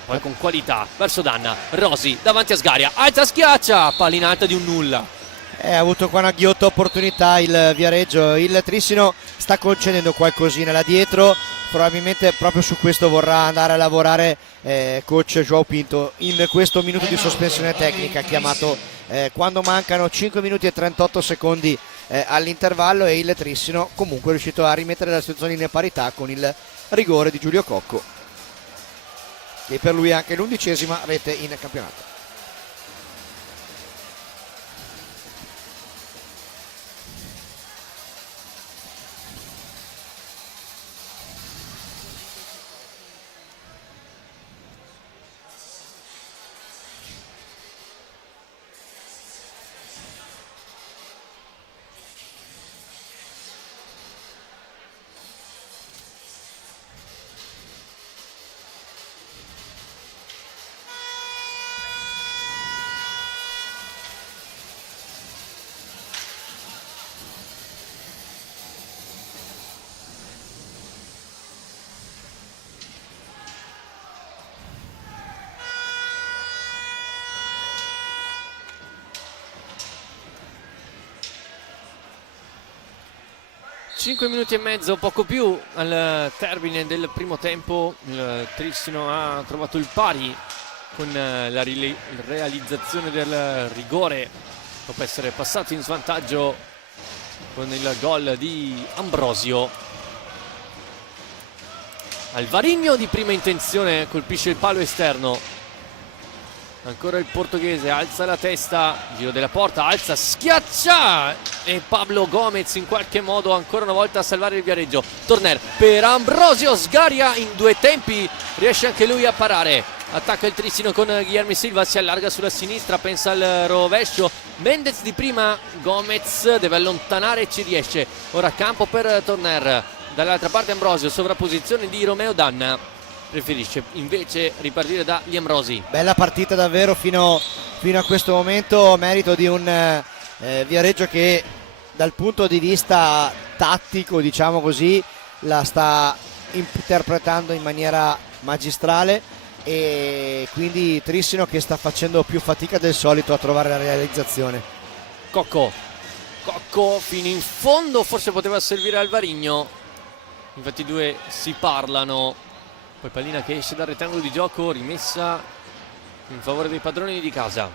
poi con qualità verso Danna, Rosi davanti a Sgaria, alza schiaccia, palla in alta di un nulla. Ha avuto qua una ghiotta opportunità il Viareggio, il Trissino sta concedendo qualcosina là dietro, probabilmente proprio su questo vorrà andare a lavorare coach João Pinto in questo minuto di sospensione tecnica chiamato quando mancano 5 minuti e 38 secondi all'intervallo, e il Trissino comunque è riuscito a rimettere la situazione in parità con il rigore di Giulio Cocco, che per lui è anche l'11ª rete in campionato. 5 minuti e mezzo, poco più, al termine del primo tempo. Il Trissino ha trovato il pari con la realizzazione del rigore, dopo essere passato in svantaggio con il gol di Ambrosio. Alvarinho di prima intenzione colpisce il palo esterno. Ancora il portoghese, alza la testa, giro della porta, alza, schiaccia, e Pablo Gomez in qualche modo ancora una volta a salvare il Viareggio. Torner per Ambrosio, Sgaria in due tempi riesce anche lui a parare. Attacca il Trissino con Guilherme Silva, si allarga sulla sinistra, pensa al rovescio. Mendez di prima, Gomez deve allontanare e ci riesce. Ora campo per Torner, dall'altra parte Ambrosio, sovrapposizione di Romeo Danna. Preferisce invece ripartire da Liambrosi. Bella partita davvero fino a questo momento, merito di un Viareggio che dal punto di vista tattico, diciamo così, la sta interpretando in maniera magistrale, e quindi Trissino che sta facendo più fatica del solito a trovare la realizzazione. Cocco fino in fondo, forse poteva servire Alvarinho, infatti i due si parlano. Poi pallina che esce dal rettangolo di gioco, rimessa in favore dei padroni di casa.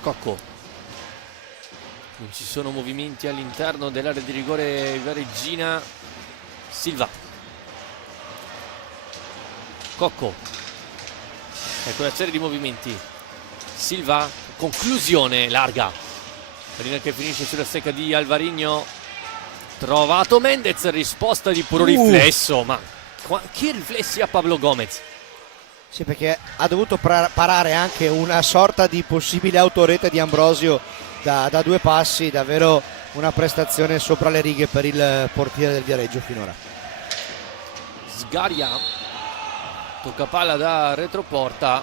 Cocco. Non ci sono movimenti all'interno dell'area di rigore viareggina. Silva. Cocco. Ecco la serie di movimenti. Silva, conclusione larga. Pallina che finisce sulla secca di Alvarinho. Trovato Mendez, risposta di puro riflesso, ma che riflessi ha Pablo Gomez? Sì, perché ha dovuto parare anche una sorta di possibile autorete di Ambrosio da due passi. Davvero una prestazione sopra le righe per il portiere del Viareggio finora. Sgaria, tocca palla da retroporta,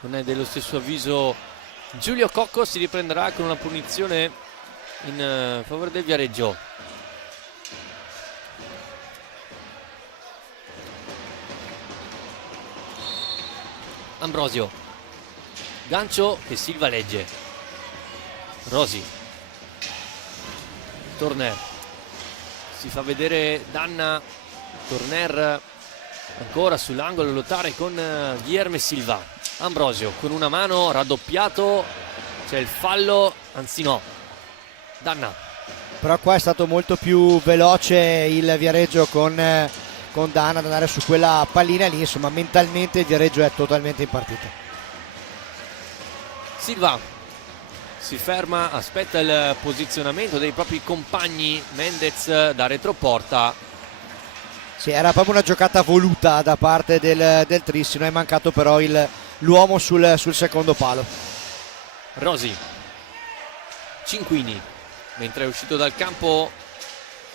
non è dello stesso avviso Giulio Cocco, si riprenderà con una punizione in favore del Viareggio. Ambrosio, gancio che Silva legge. Rosi, Torner, si fa vedere Danna. Torner ancora sull'angolo, lottare con Guilherme Silva. Ambrosio con una mano, raddoppiato, c'è il fallo, anzi no, Danna. Però qua è stato molto più veloce il Viareggio con Danna ad andare su quella pallina lì. Insomma, mentalmente il Viareggio è totalmente in partita. Silva si ferma, aspetta il posizionamento dei propri compagni. Mendez da retroporta. Sì, era proprio una giocata voluta da parte del Trissino, è mancato però l'uomo sul secondo palo. Rosi, Cinquini, mentre è uscito dal campo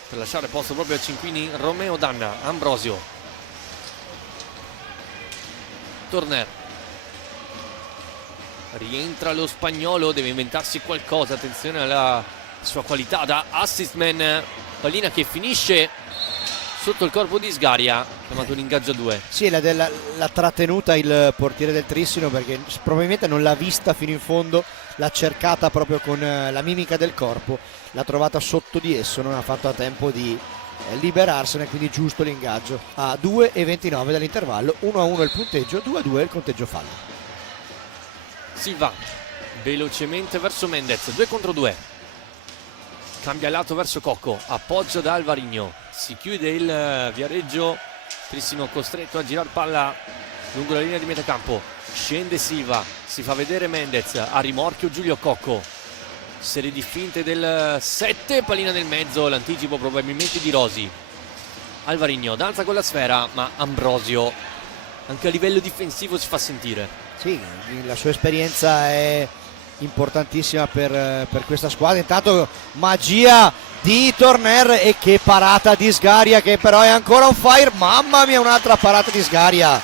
per lasciare posto proprio a Cinquini Romeo Danna. Ambrosio, Torner, rientra lo spagnolo, deve inventarsi qualcosa, attenzione alla sua qualità da assist man. Pallina che finisce sotto il corpo di Sgaria, chiamato un ingaggio a due. Sì, l'ha trattenuta il portiere del Trissino, perché probabilmente non l'ha vista fino in fondo, l'ha cercata proprio con la mimica del corpo, l'ha trovata sotto di esso, non ha fatto a tempo di liberarsene, quindi giusto l'ingaggio. A 2:29 dall'intervallo, 1-1 il punteggio, 2-2 il conteggio fallo. Silva velocemente verso Mendez, 2 contro 2, cambia lato verso Cocco, appoggio da Alvarinho, si chiude il Viareggio. Trissino costretto a girare palla lungo la linea di metacampo, scende Silva, si fa vedere Mendez, a rimorchio Giulio Cocco, serie di finte del 7, pallina nel mezzo, l'anticipo probabilmente di Rosi. Alvarinho danza con la sfera, ma Ambrosio anche a livello difensivo si fa sentire. Sì, la sua esperienza è importantissima per questa squadra. Intanto magia di Torner, e che parata di Sgaria, che però è ancora on fire. Mamma mia, un'altra parata di Sgaria.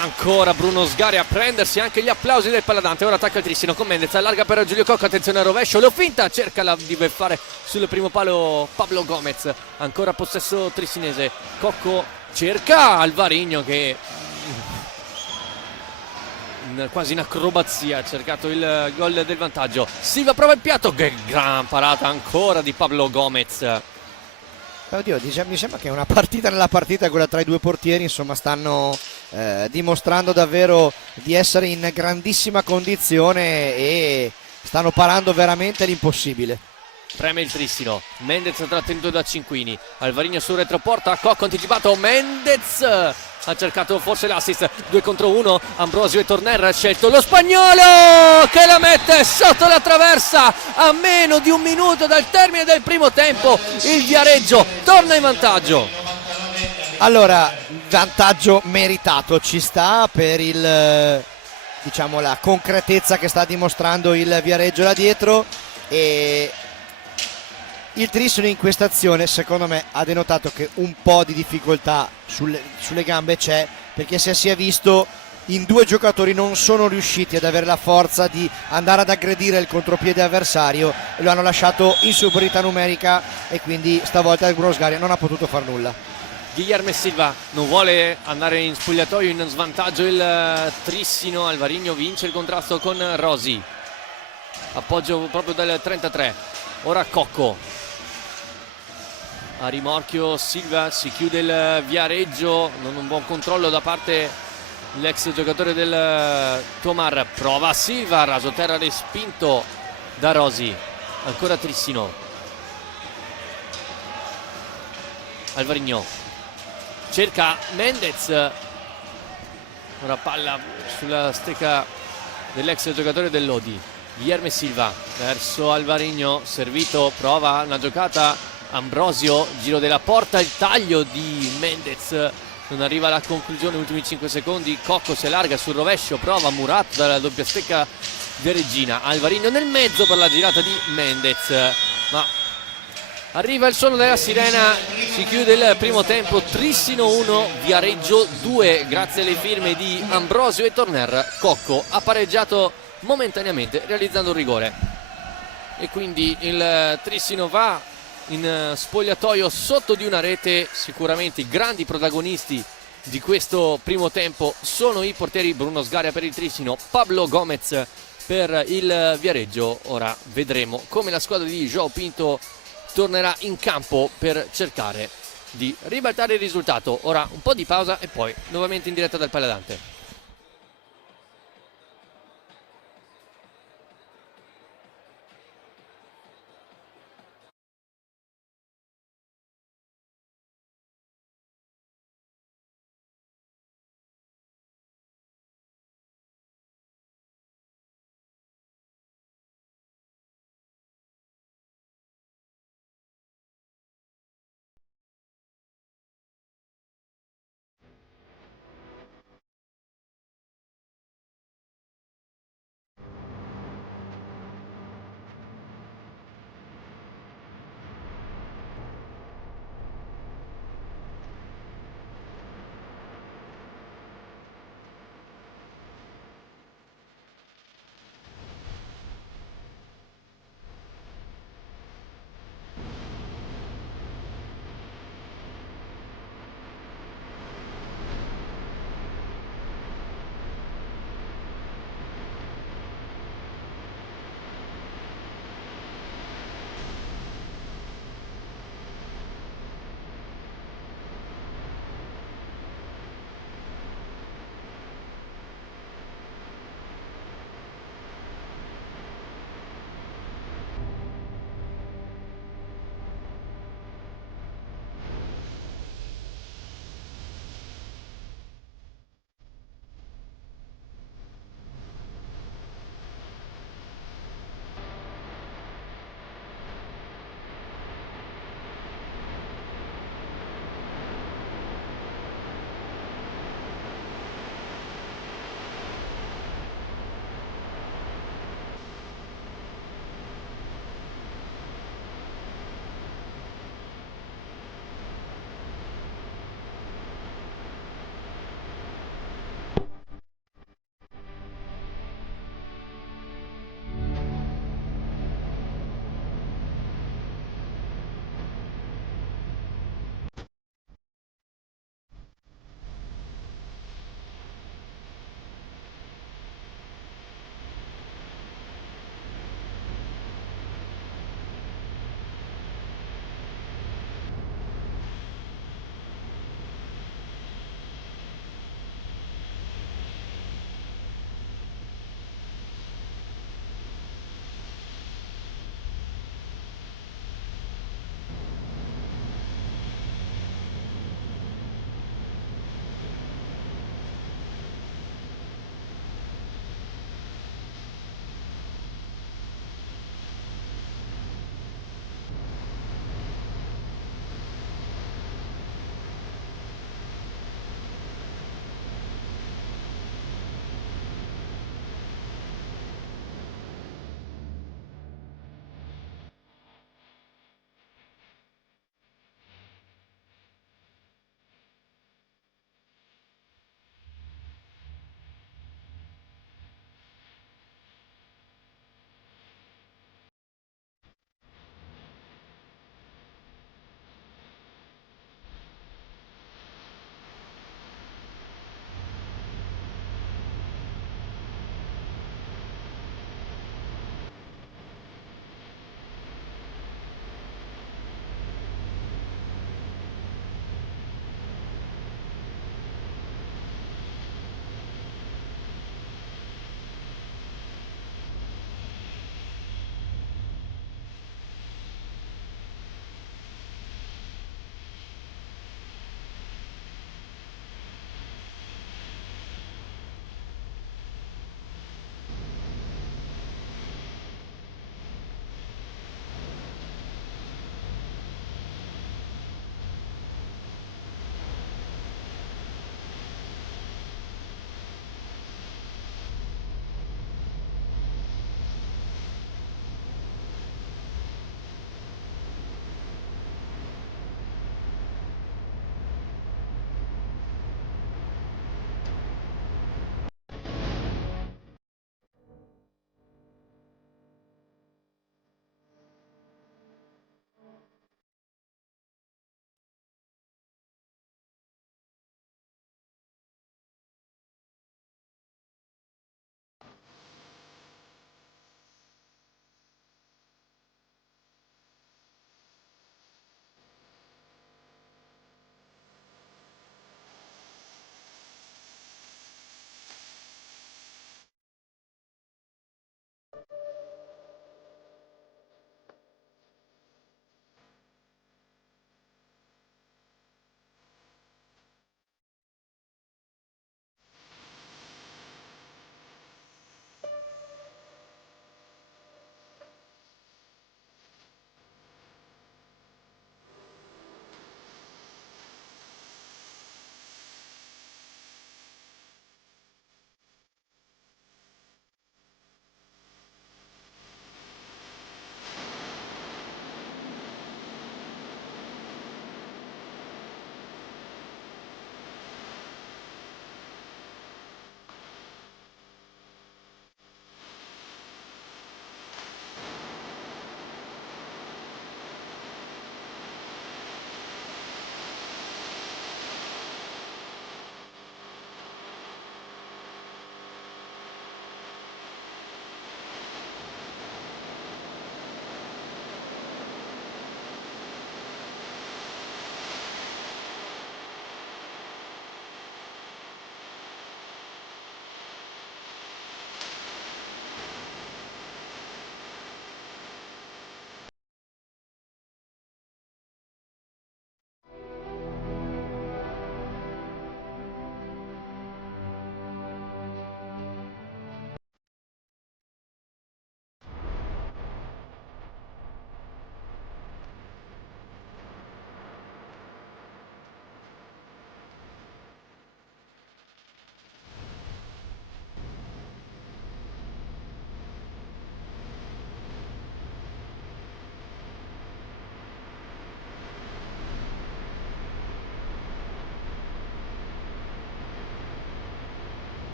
Ancora Bruno Sgaria a prendersi anche gli applausi del Paladante. Ora attacca il Trissino con Mendez, allarga per Giulio Cocco, attenzione al rovescio, lo finta, cerca di beffare sul primo palo Pablo Gomez. Ancora possesso trissinese, Cocco cerca Alvarinho che quasi in acrobazia, ha cercato il gol del vantaggio. Silva prova il piatto, che gran parata ancora di Pablo Gomez. Oddio, mi sembra che è una partita nella partita, quella tra i due portieri, insomma stanno dimostrando davvero di essere in grandissima condizione e stanno parando veramente l'impossibile. Preme il Trissino, Mendez trattenuto da Cinquini, Alvarinho sul retroporta, Cocco anticipato, Mendez ha cercato forse l'assist, 2 contro 1, Ambrosio e Torner, ha scelto lo spagnolo che la mette sotto la traversa a meno di un minuto dal termine del primo tempo. Il Viareggio torna in vantaggio. Allora, vantaggio meritato, ci sta per il, diciamo, la concretezza che sta dimostrando il Viareggio là dietro, e il Trissino in questa azione secondo me ha denotato che un po' di difficoltà sulle gambe c'è, perché se si è visto in due giocatori non sono riusciti ad avere la forza di andare ad aggredire il contropiede avversario e lo hanno lasciato in superiorità numerica, e quindi stavolta il Bruno Sgaria non ha potuto far nulla. Guilherme Silva non vuole andare in spogliatoio in svantaggio il Trissino. Alvarinho vince il contrasto con Rosi, appoggio proprio dal 33. Ora Cocco a rimorchio, Silva, si chiude il Viareggio, non un buon controllo da parte l'ex giocatore del Tomar, prova Silva, raso terra respinto da Rosi. Ancora Trissino, Alvarinho cerca Mendez, ora palla sulla stecca dell'ex giocatore del Lodi. Guilherme Silva verso Alvarinho, servito, prova una giocata Ambrosio, giro della porta, il taglio di Mendez non arriva alla conclusione, ultimi 5 secondi. Cocco si allarga sul rovescio, prova Murat dalla doppia stecca di Regina. Alvarinho nel mezzo per la girata di Mendez, ma arriva il suono della sirena, si chiude il primo tempo. Trissino 1, Viareggio 2, grazie alle firme di Ambrosio e Torner. Cocco ha pareggiato momentaneamente realizzando un rigore, e quindi il Trissino va in spogliatoio sotto di una rete. Sicuramente i grandi protagonisti di questo primo tempo sono i portieri Bruno Sgaria per il Trissino, Pablo Gomez per il Viareggio. Ora vedremo come la squadra di João Pinto tornerà in campo per cercare di ribaltare il risultato. Ora un po' di pausa e poi nuovamente in diretta dal Paladante.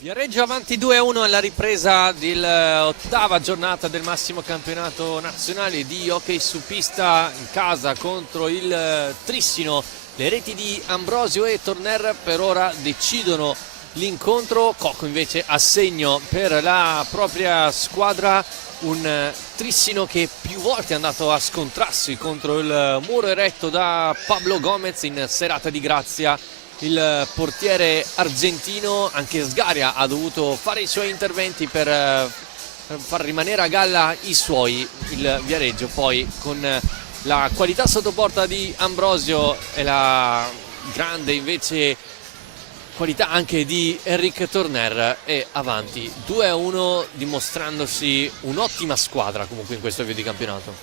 Viareggio avanti 2-1 alla ripresa dell'ottava giornata del massimo campionato nazionale di hockey su pista in casa contro il Trissino. Le reti di Ambrosio e Torner per ora decidono l'incontro. Cocco invece a segno per la propria squadra, un Trissino che più volte è andato a scontrarsi contro il muro eretto da Pablo Gomez in serata di grazia. Il portiere argentino, anche Sgaria, ha dovuto fare i suoi interventi per far rimanere a galla i suoi. Il Viareggio poi con la qualità sottoporta di Ambrosio e la grande invece qualità anche di Eric Torner è avanti 2-1, dimostrandosi un'ottima squadra comunque in questo avvio di campionato.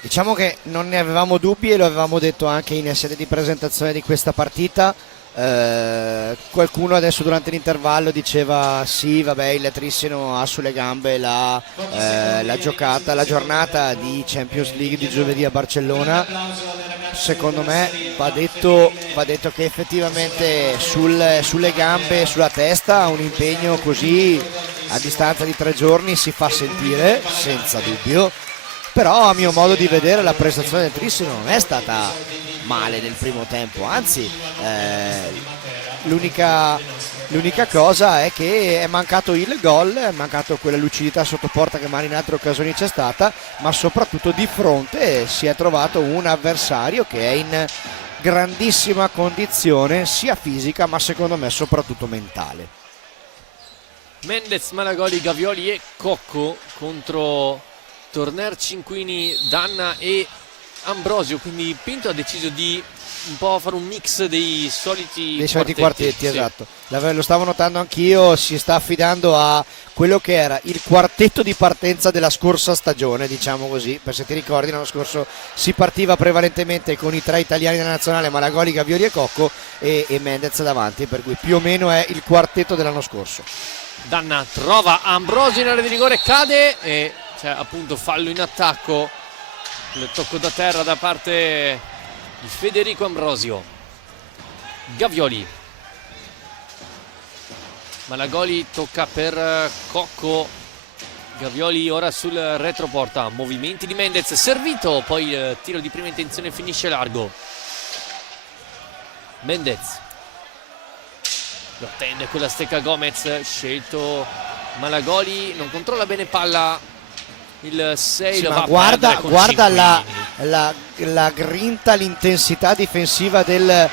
Diciamo che non ne avevamo dubbi e lo avevamo detto anche in sede di presentazione di questa partita. Qualcuno adesso durante l'intervallo diceva sì, vabbè, il Trissino ha sulle gambe la giornata di Champions League di giovedì a Barcellona. Secondo me va detto che effettivamente sulle gambe, sulla testa, un impegno così a distanza di 3 giorni si fa sentire senza dubbio. Però a mio modo di vedere la prestazione del Trissino non è stata male nel primo tempo, anzi l'unica cosa è che è mancato il gol, è mancato quella lucidità sotto porta che magari in altre occasioni c'è stata, ma soprattutto di fronte si è trovato un avversario che è in grandissima condizione sia fisica ma secondo me soprattutto mentale. Mendez, Malagoli, Gavioli e Cocco contro Torner, Cinquini, Danna e Ambrosio, quindi Pinto ha deciso di un po' fare un mix dei soliti quartetti, sì. Esatto, lo stavo notando anch'io, si sta affidando a quello che era il quartetto di partenza della scorsa stagione, diciamo così, per se ti ricordi l'anno scorso si partiva prevalentemente con i 3 italiani della nazionale, Malagoli, Gavioli e Cocco e Mendez davanti, per cui più o meno è il quartetto dell'anno scorso. Danna trova Ambrosio in area di rigore, cade e c'è appunto fallo in attacco, il tocco da terra da parte di Federico Ambrosio. Gavioli, Malagoli tocca per Cocco, Gavioli ora sul retroporta, movimenti di Mendez, servito, poi il tiro di prima intenzione finisce largo. Mendez lo attende con la stecca Gomez, scelto Malagoli, non controlla bene palla il 6, sì, lo ma va guarda a perdere con la grinta, l'intensità difensiva del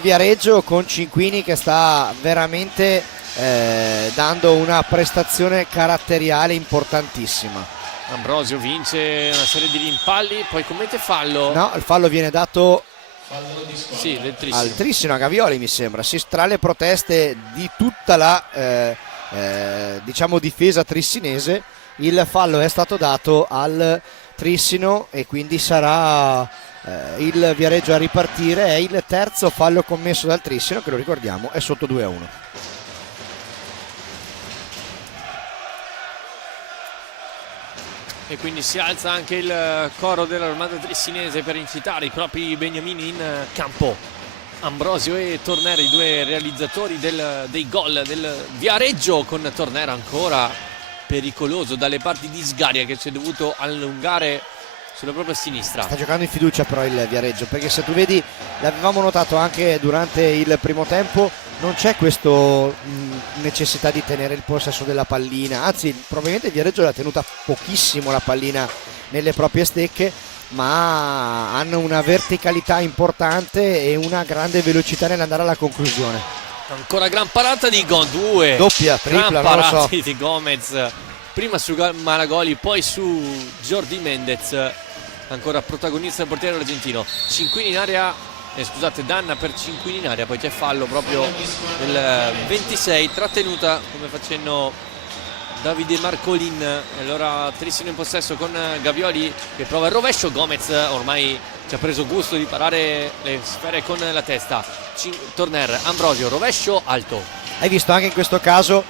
Viareggio, con Cinquini che sta veramente dando una prestazione caratteriale importantissima. Ambrosio vince una serie di rimpalli, poi commette fallo. No, il fallo viene dato sì, al Trissino, a Gavioli mi sembra, sì, tra le proteste di tutta la diciamo difesa trissinese. Il fallo è stato dato al Trissino e quindi sarà il Viareggio a ripartire. È il terzo fallo commesso dal Trissino, che lo ricordiamo è sotto 2-1. E quindi si alza anche il coro dell'armata trissinese per incitare i propri beniamini in campo. Ambrosio e Torner, i 2 realizzatori dei gol del Viareggio, con Torner ancora pericoloso dalle parti di Sgaria che si è dovuto allungare sulla propria sinistra. Sta giocando in fiducia però il Viareggio, perché se tu vedi, l'avevamo notato anche durante il primo tempo, non c'è questa necessità di tenere il possesso della pallina, anzi probabilmente il Viareggio l'ha tenuta pochissimo la pallina nelle proprie stecche, ma hanno una verticalità importante e una grande velocità nell'andare alla conclusione. Ancora gran parata di Gondue, doppia, tripla, gran non lo so. parata di Gomez, prima su Malagoli, poi su Jordi Mendez, ancora protagonista del portiere argentino. Cinquini in area, scusate, Danna per Cinquini in area, poi c'è fallo proprio del 26, trattenuta come facendo Davide Marcolin. E allora Trissino in possesso con Gavioli che prova il rovescio, Gomez ormai ci ha preso gusto di parare le sfere con la testa. Torner, Ambrosio, rovescio alto. Hai visto anche in questo caso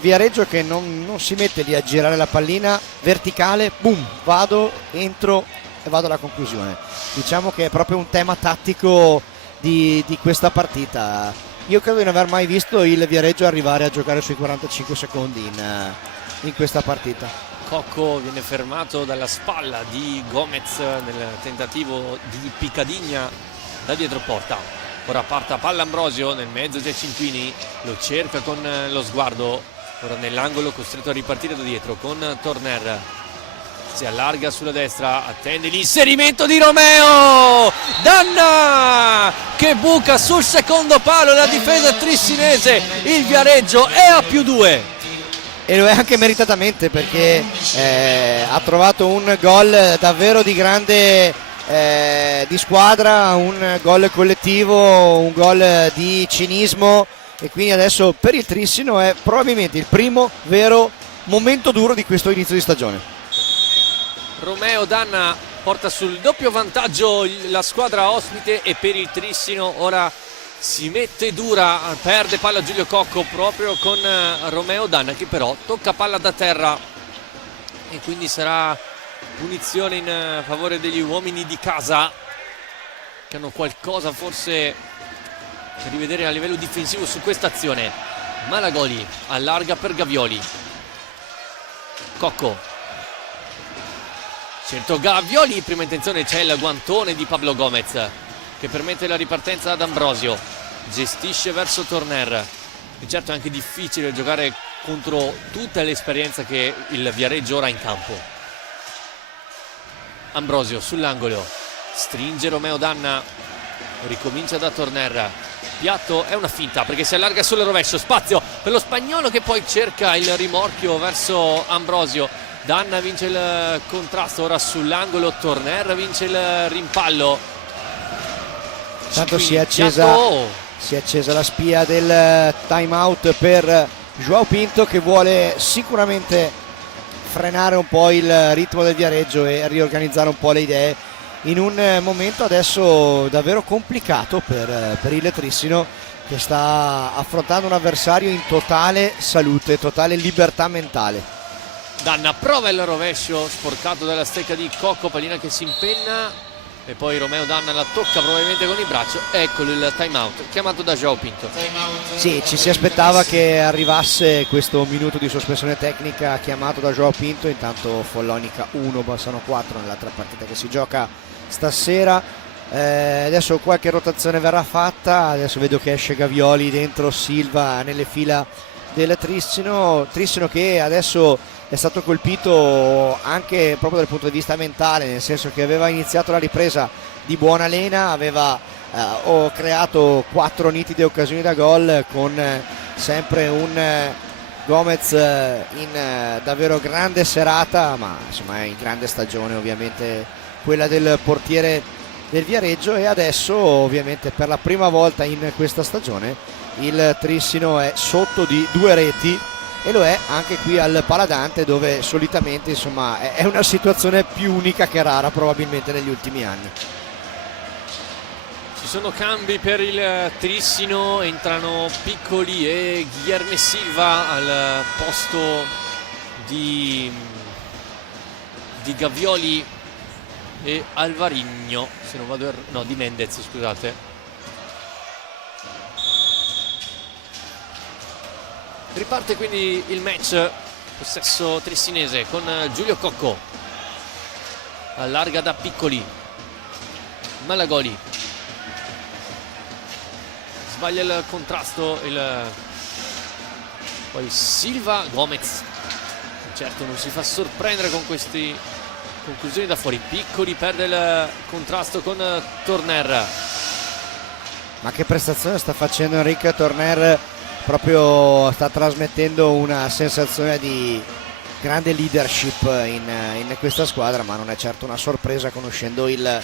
Viareggio che non si mette lì a girare la pallina verticale, boom, vado, entro e vado alla conclusione. Diciamo che è proprio un tema tattico di questa partita. io credo di non aver mai visto il Viareggio arrivare a giocare sui 45 secondi in questa partita. Cocco viene fermato dalla spalla di Gomez nel tentativo di piccadigna da dietro porta. Ora parta palla Ambrosio nel mezzo dei Cinquini, lo cerca con lo sguardo, ora nell'angolo costretto a ripartire da dietro con Torner. Si allarga sulla destra, attende l'inserimento di Romeo, Danna che buca sul secondo palo, la difesa trissinese, il Viareggio è a +2 e lo è anche meritatamente, perché ha trovato un gol davvero di grande di squadra, un gol collettivo, un gol di cinismo, e quindi adesso per il Trissino è probabilmente il primo vero momento duro di questo inizio di stagione. Romeo Danna porta sul doppio vantaggio la squadra ospite, e per il Trissino ora si mette dura, perde palla Giulio Cocco proprio con Romeo Danna, che però tocca palla da terra, e quindi sarà punizione in favore degli uomini di casa, che hanno qualcosa forse da rivedere a livello difensivo su questa azione. Malagoli allarga per Gavioli, Cocco, certo Gavioli, prima intenzione, c'è il guantone di Pablo Gomez che permette la ripartenza ad Ambrosio, gestisce verso Torner, e certo è anche difficile giocare contro tutta l'esperienza che il Viareggio ora ha in campo. Ambrosio sull'angolo, stringe Romeo Danna, ricomincia da Torner, piatto, è una finta perché si allarga sul rovescio, spazio per lo spagnolo che poi cerca il rimorchio verso Ambrosio. Danna vince il contrasto ora sull'angolo, Torner vince il rimpallo. Tanto si è accesa la spia del time out per João Pinto, che vuole sicuramente frenare un po' il ritmo del Viareggio e riorganizzare un po' le idee in un momento adesso davvero complicato per il Trissino, che sta affrontando un avversario in totale salute, totale libertà mentale. Danna prova il rovescio sporcato dalla stecca di Cocco, pallina che si impenna e poi Romeo Danna la tocca probabilmente con il braccio. Eccolo il time out chiamato da João Pinto. Sì, ci si aspettava che arrivasse questo minuto di sospensione tecnica chiamato da João Pinto. Intanto Follonica 1, Bassano 4 nell'altra partita che si gioca stasera. Adesso qualche rotazione verrà fatta, adesso vedo che esce Gavioli, dentro Silva nelle fila del Trissino che adesso è stato colpito anche proprio dal punto di vista mentale, nel senso che aveva iniziato la ripresa di buona lena, aveva creato 4 nitide occasioni da gol, con sempre un Gomez in davvero grande serata, ma insomma è in grande stagione ovviamente quella del portiere del Viareggio, e adesso ovviamente per la prima volta in questa stagione il Trissino è sotto di 2 reti, e lo è anche qui al Paladante, dove solitamente insomma è una situazione più unica che rara probabilmente negli ultimi anni. Ci sono cambi per il Trissino, entrano Piccoli e Guilherme Silva al posto di Gavioli e Alvarigno, se non vado no, di Mendez, scusate. Riparte quindi il match, possesso trissinese con Giulio Cocco, allarga da Piccoli, Malagoli sbaglia il contrasto, poi Silva, Gomez certo non si fa sorprendere con queste conclusioni da fuori. Piccoli perde il contrasto con Torner. Ma che prestazione sta facendo Enrique Torner, proprio sta trasmettendo una sensazione di grande leadership in questa squadra, ma non è certo una sorpresa conoscendo il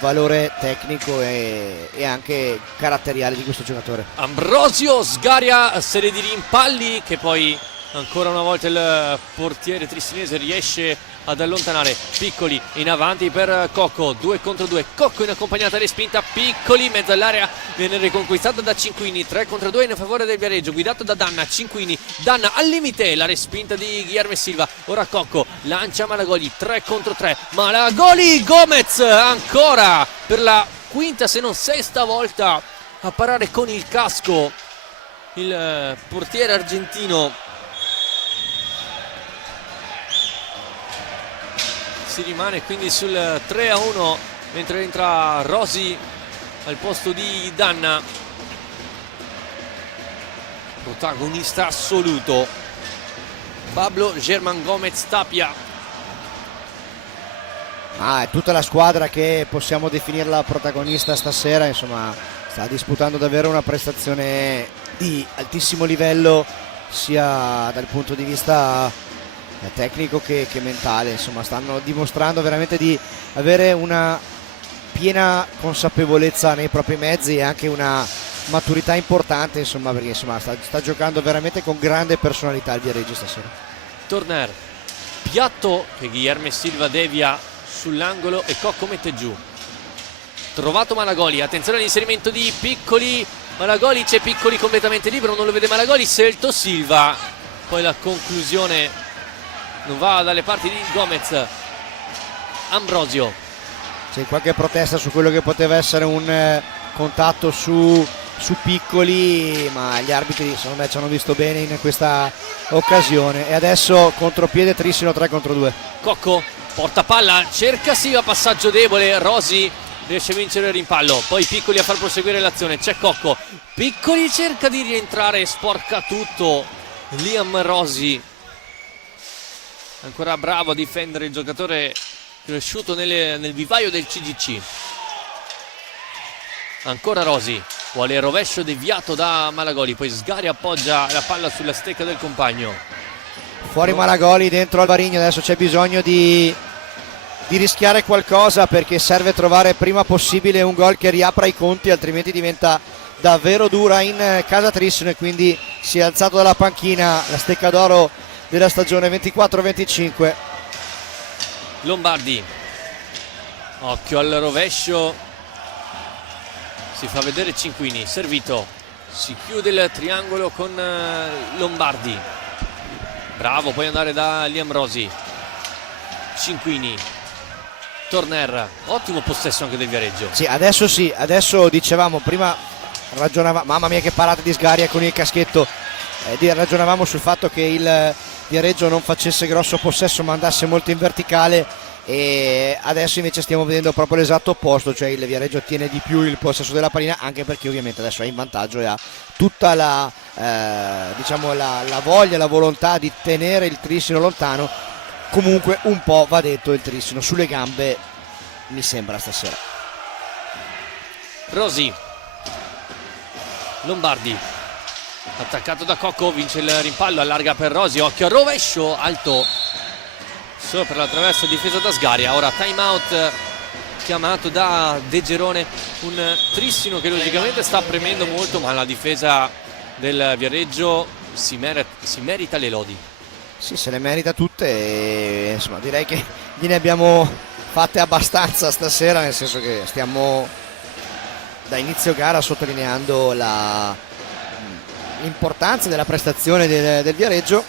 valore tecnico e anche caratteriale di questo giocatore. Ambrosio sgaria serie di rimpalli che poi ancora una volta il portiere trissinese riesce ad allontanare. Piccoli in avanti per Cocco, 2 contro 2, Cocco in accompagnata respinta, Piccoli, mezzo all'area, viene riconquistata da Cinquini, 3 contro 2 in favore del Viareggio, guidato da Danna. Cinquini, Danna al limite, la respinta di Guilherme Silva, ora Cocco lancia Malagoli, 3 contro 3, Malagoli, Gomez ancora per la quinta se non sesta volta a parare con il casco il portiere argentino. Si rimane quindi sul 3-1 mentre entra Rossi al posto di Danna, protagonista assoluto Pablo Germán Gómez Tapia. È tutta la squadra che possiamo definirla protagonista stasera, insomma sta disputando davvero una prestazione di altissimo livello sia dal punto di vista tecnico che mentale, insomma stanno dimostrando veramente di avere una piena consapevolezza nei propri mezzi e anche una maturità importante, insomma, perché insomma sta giocando veramente con grande personalità il Viareggio stasera. Turner, piatto che Guilherme Silva devia sull'angolo e Cocco mette giù. Trovato Malagoli, attenzione all'inserimento di Piccoli, Malagoli, c'è Piccoli completamente libero, non lo vede Malagoli, Selto Silva, poi la conclusione non va dalle parti di Gomez. Ambrosio, C'è qualche protesta su quello che poteva essere un contatto su Piccoli, ma gli arbitri secondo me ci hanno visto bene in questa occasione. E adesso contropiede Trissino 3 contro 2. Cocco porta palla, cerca Silva, passaggio debole, Rossi riesce a vincere il rimpallo, poi Piccoli a far proseguire l'azione, c'è Cocco, Piccoli cerca di rientrare, sporca tutto Liam Rossi, ancora bravo a difendere il giocatore cresciuto nel vivaio del CGC. Ancora Rossi, vuole il rovescio deviato da Malagoli, poi Sgari appoggia la palla sulla stecca del compagno. Fuori Malagoli, dentro Alvarino, adesso c'è bisogno di rischiare qualcosa perché serve trovare prima possibile un gol che riapra i conti, altrimenti diventa davvero dura in casa Trissino, e quindi si è alzato dalla panchina la stecca d'oro della stagione 24-25. Lombardi, occhio al rovescio, si fa vedere Cinquini, servito, si chiude il triangolo con Lombardi, bravo, puoi andare da Liam Rossi, Cinquini, Turner, ottimo possesso anche del Viareggio. Sì, adesso dicevamo prima, ragionavamo, mamma mia che parata di Sgaria con il caschetto, ragionavamo sul fatto che il Viareggio non facesse grosso possesso ma andasse molto in verticale, e adesso invece stiamo vedendo proprio l'esatto opposto, cioè il Viareggio tiene di più il possesso della pallina, anche perché ovviamente adesso è in vantaggio e ha tutta la voglia, la volontà di tenere il Trissino lontano. Comunque un po' va detto, il Trissino sulle gambe mi sembra stasera. Rossi, Lombardi, attaccato da Cocco, vince il rimpallo, allarga per Rossi, occhio al rovescio, alto sopra la traversa, difesa da Sgaria. Ora time out chiamato da De Gerone, un Trissino che logicamente sta premendo molto, ma la difesa del Viareggio si merita le lodi. Sì, se le merita tutte e, insomma, direi che gliene abbiamo fatte abbastanza stasera, nel senso che stiamo da inizio gara sottolineando l'importanza della prestazione del Viareggio,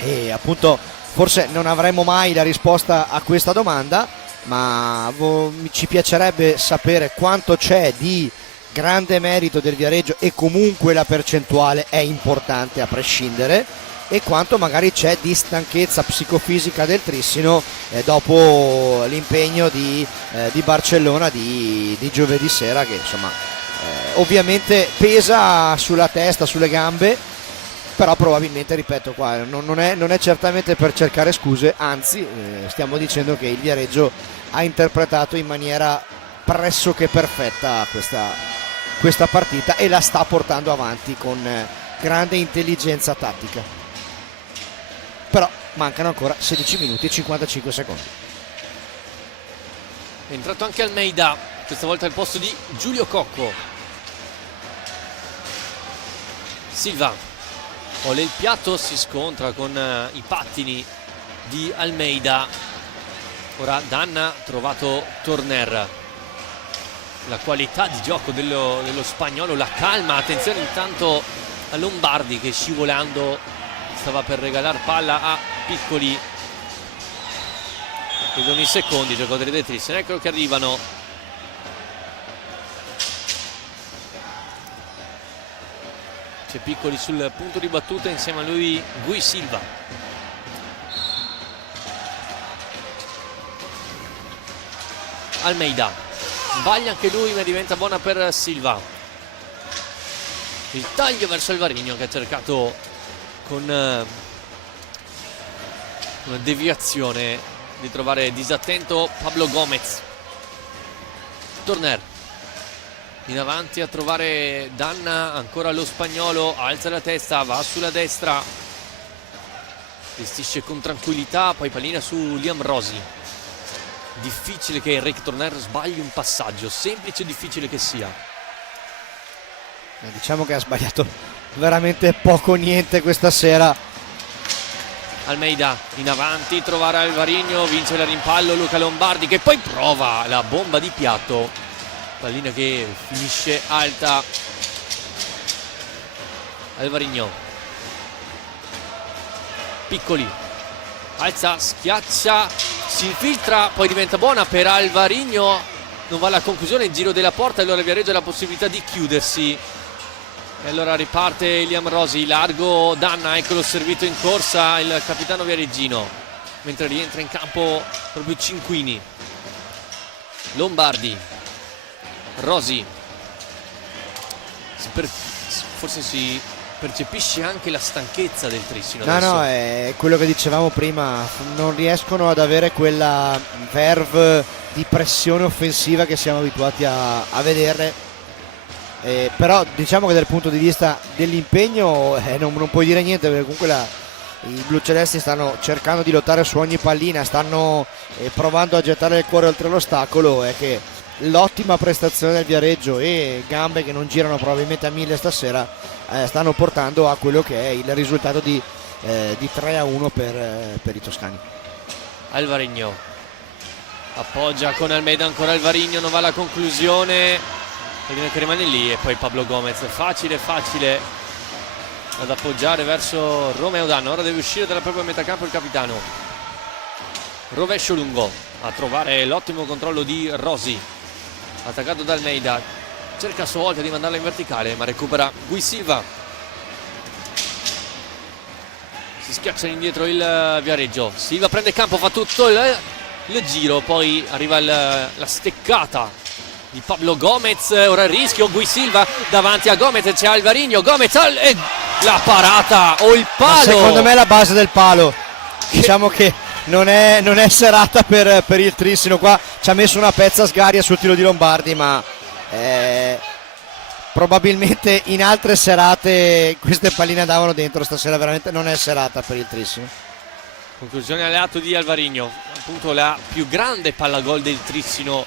e appunto forse non avremo mai la risposta a questa domanda, ma ci piacerebbe sapere quanto c'è di grande merito del Viareggio, e comunque la percentuale è importante a prescindere, e quanto magari c'è di stanchezza psicofisica del Trissino dopo l'impegno di Barcellona di giovedì sera, che insomma ovviamente pesa sulla testa, sulle gambe, però probabilmente, ripeto, qua non è certamente per cercare scuse, anzi stiamo dicendo che il Viareggio ha interpretato in maniera pressoché perfetta questa partita e la sta portando avanti con grande intelligenza tattica. Però mancano ancora 16 minuti e 55 secondi. È entrato anche Almeida, questa volta al posto di Giulio Cocco. Silva, Ole il piatto, si scontra con i pattini di Almeida. Ora Danna ha trovato Turner. La qualità di gioco dello spagnolo, la calma, attenzione intanto a Lombardi che scivolando stava per regalare palla a Piccoli. Vedono i secondi i giocatori del Trissino, ecco che arrivano C'è Piccoli sul punto di battuta, insieme a lui Gui Silva. Almeida sbaglia anche lui, ma diventa buona per Silva. Il taglio verso Alvarinho, che ha cercato con una deviazione di trovare disattento Pablo Gomez. Torner in avanti a trovare Danna, ancora lo spagnolo, alza la testa, va sulla destra, gestisce con tranquillità, poi pallina su Liam Rossi. Difficile che Enric Torner sbagli un passaggio, semplice o difficile che sia. Diciamo che ha sbagliato veramente poco o niente questa sera. Almeida in avanti, trovare Alvarinho, vince la rimpallo Luca Lombardi, che poi prova la bomba di piatto, pallina che finisce alta. Alvarinho, Piccoli, alza, schiaccia, si infiltra, poi diventa buona per Alvarinho, non va alla conclusione, il giro della porta, e allora Viareggio ha la possibilità di chiudersi. E allora riparte Liam Rossi, largo Danna, eccolo servito in corsa il capitano viareggino, mentre rientra in campo proprio Cinquini. Lombardi, Rossi, forse si percepisce anche la stanchezza del Trissino. No, è quello che dicevamo prima, non riescono ad avere quella verve di pressione offensiva che siamo abituati a vedere. Però diciamo che dal punto di vista dell'impegno non puoi dire niente, perché comunque i blucelesti stanno cercando di lottare su ogni pallina, stanno provando a gettare il cuore oltre l'ostacolo. È che l'ottima prestazione del Viareggio e gambe che non girano probabilmente a 1000 stasera stanno portando a quello che è il risultato di 3-1 per i toscani. Alvarinho appoggia con Almeida, ancora Alvarinho, non va alla conclusione, che rimane lì, e poi Pablo Gomez, facile ad appoggiare verso Romeo Danna. Ora deve uscire dalla propria metacampo il capitano. Rovescio lungo a trovare l'ottimo controllo di Rossi, attaccato da Almeida, cerca a sua volta di mandarla in verticale, ma recupera Gui Silva. Si schiaccia indietro il Viareggio, Silva prende campo, fa tutto il giro, poi arriva la steccata di Pablo Gomez, ora il rischio, Gui Silva davanti a Gomez, c'è Alvarinho, Gomez e la parata o il palo. Ma secondo me è la base del palo, diciamo che non è serata per il Trissino. Qua ci ha messo una pezza sgaria sul tiro di Lombardi, ma probabilmente in altre serate queste palline andavano dentro, stasera veramente non è serata per il Trissino. Conclusione all'atto di Alvarinho, appunto la più grande palla gol del Trissino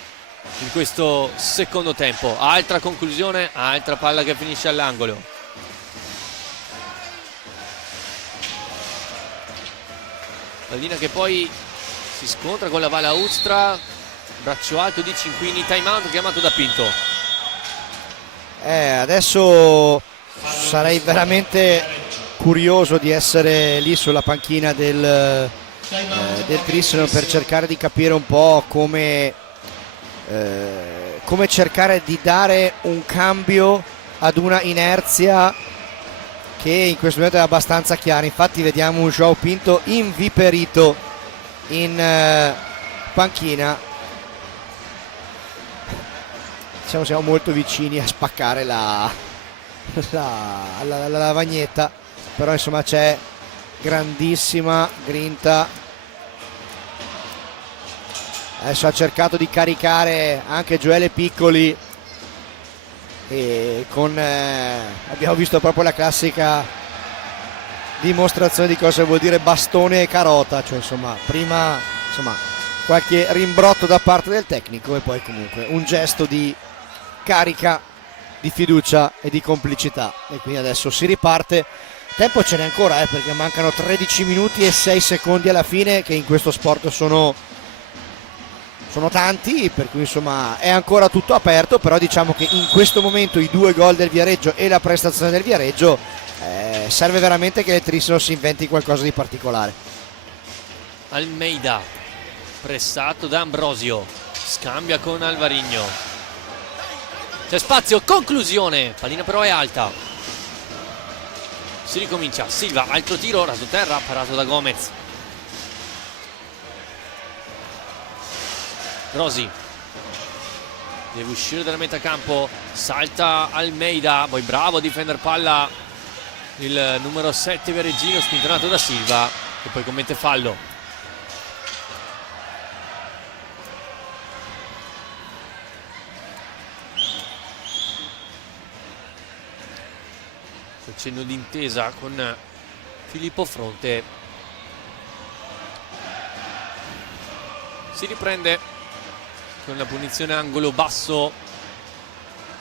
in questo secondo tempo. Altra conclusione, altra palla che finisce all'angolo. Pallina che poi si scontra con la Valaustra, braccio alto di Cinquini, time out chiamato da Pinto. Adesso sarei veramente curioso di essere lì sulla panchina del Trissino per cercare di capire un po' come cercare di dare un cambio ad una inerzia che in questo momento è abbastanza chiara. Infatti vediamo un João Pinto inviperito in panchina. Diciamo siamo molto vicini a spaccare la lavagnetta, però insomma c'è grandissima grinta. Adesso ha cercato di caricare anche Gioele Piccoli e abbiamo visto proprio la classica dimostrazione di cosa vuol dire bastone e carota, cioè prima qualche rimbrotto da parte del tecnico e poi comunque un gesto di carica, di fiducia e di complicità, e quindi adesso si riparte. Tempo ce n'è ancora, perché mancano 13 minuti e 6 secondi alla fine, che in questo sport sono tanti, per cui è ancora tutto aperto. Però diciamo che in questo momento i 2 gol del Viareggio e la prestazione del Viareggio serve veramente che il Trissino si inventi qualcosa di particolare. Almeida pressato da Ambrosio, scambia con Alvarinho, c'è spazio, conclusione, pallina però è alta. Si ricomincia, Silva, altro tiro, raso terra, parato da Gomez. Rosi deve uscire dalla metà campo, salta Almeida, poi bravo a difendere palla il numero 7 Viareggino, spintonato da Silva, che poi commette fallo. Cenno d'intesa con Filippo Fronte. Si riprende con la punizione angolo basso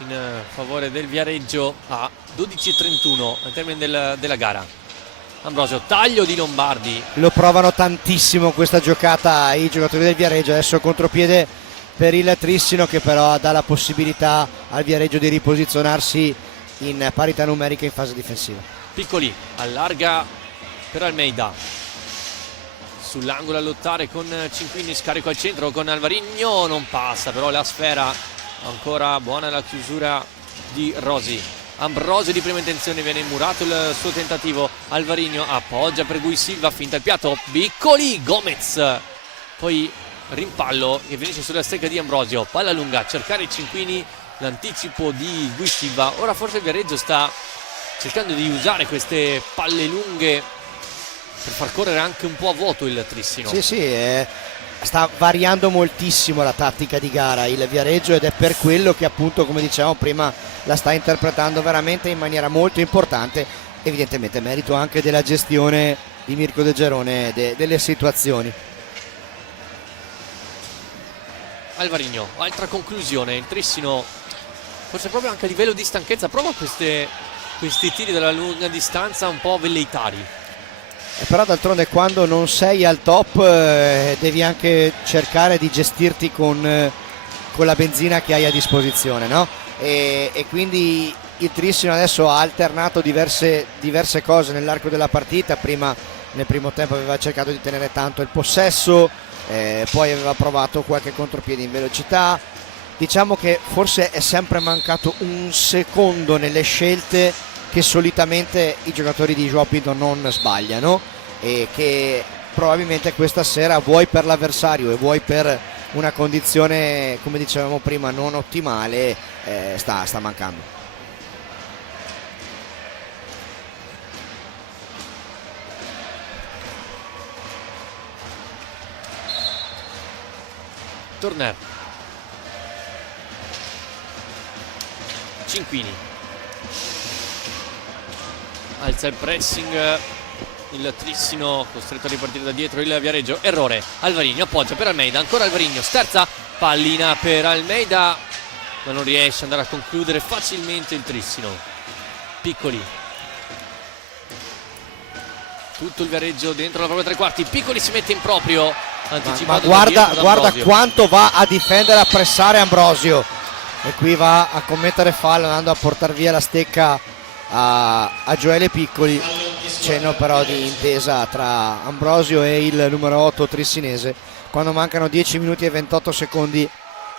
in favore del Viareggio a 12:31 al termine della gara. Ambrosio, taglio di Lombardi. Lo provano tantissimo questa giocata i giocatori del Viareggio. Adesso contropiede per il Trissino, che però dà la possibilità al Viareggio di riposizionarsi in parità numerica in fase difensiva. Piccoli, allarga per Almeida, sull'angolo a lottare con Cinquini, scarico al centro con Alvarino, non passa però la sfera, ancora buona la chiusura di Rosi. Ambrosio di prima intenzione, viene immurato il suo tentativo, Alvarino appoggia per Gui Silva, finta il piatto, Piccoli, Gomez, poi rimpallo che finisce sulla stecca di Ambrosio, palla lunga a cercare i Cinquini, l'anticipo di Gui Silva. Ora forse il Viareggio sta cercando di usare queste palle lunghe per far correre anche un po' a vuoto il Trissino. Sì, sta variando moltissimo la tattica di gara il Viareggio, ed è per quello che appunto, come dicevamo prima, la sta interpretando veramente in maniera molto importante, evidentemente merito anche della gestione di Mirko De Gerone delle situazioni. Alvarino, altra conclusione, il Trissino forse proprio anche a livello di stanchezza prova questi tiri dalla lunga distanza un po' velleitari. Però d'altronde quando non sei al top devi anche cercare di gestirti con la benzina che hai a disposizione, no? E quindi il Trissino adesso ha alternato diverse cose nell'arco della partita. Prima nel primo tempo aveva cercato di tenere tanto il possesso, poi aveva provato qualche contropiede in velocità. Diciamo che forse è sempre mancato un secondo nelle scelte che solitamente i giocatori di Joopito non sbagliano, e che probabilmente questa sera, vuoi per l'avversario e vuoi per una condizione, come dicevamo prima, non ottimale, sta mancando. Turner, Cinquini, alza il pressing il Trissino, costretto a ripartire da dietro il Viareggio, errore, Alvarino appoggia per Almeida, ancora Alvarino, sterza, pallina per Almeida, ma non riesce ad andare a concludere facilmente il Trissino. Piccoli, tutto il Viareggio dentro la propria tre quarti, Piccoli si mette in proprio, anticipato ma da dietro da guarda Ambrosio. quanto va a difendere, a pressare Ambrosio, e qui va a commettere fallo andando a portare via la stecca a Gioele Piccoli. Cenno però di intesa tra Ambrosio e il numero 8 trissinese quando mancano 10 minuti e 28 secondi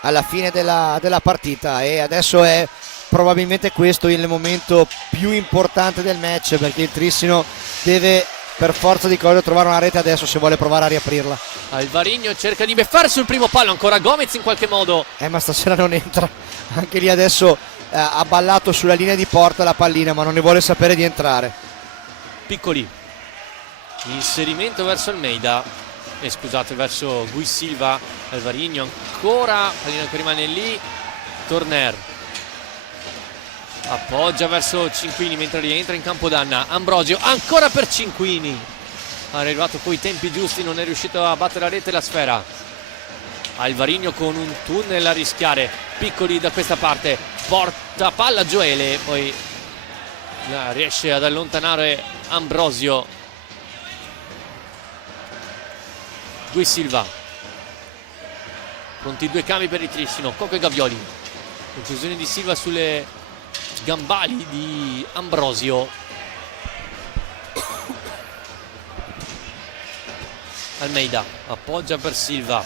alla fine della partita, e adesso è probabilmente questo il momento più importante del match, perché il Trissino deve per forza di cose trovare una rete adesso se vuole provare a riaprirla. Alvarino cerca di beffare sul primo palo, ancora Gomez in qualche modo, Ma stasera non entra, anche lì adesso ha ballato sulla linea di porta la pallina, ma non ne vuole sapere di entrare. Piccoli, inserimento verso Almeida, scusate, verso Gui Silva, Alvarino ancora, pallina che rimane lì, Turner appoggia verso Cinquini mentre rientra in campo danna, Ambrosio ancora per Cinquini, è arrivato poi i tempi giusti, non è riuscito a battere la rete e la sfera. Alvarino con un tunnel a rischiare, Piccoli da questa parte, porta palla a Gioele, poi riesce ad allontanare Ambrosio. Gui Silva, pronti due cambi per il Trissino, Cocco e Gavioli, conclusione di Silva sulle gambali di Ambrosio. Almeida appoggia per Silva,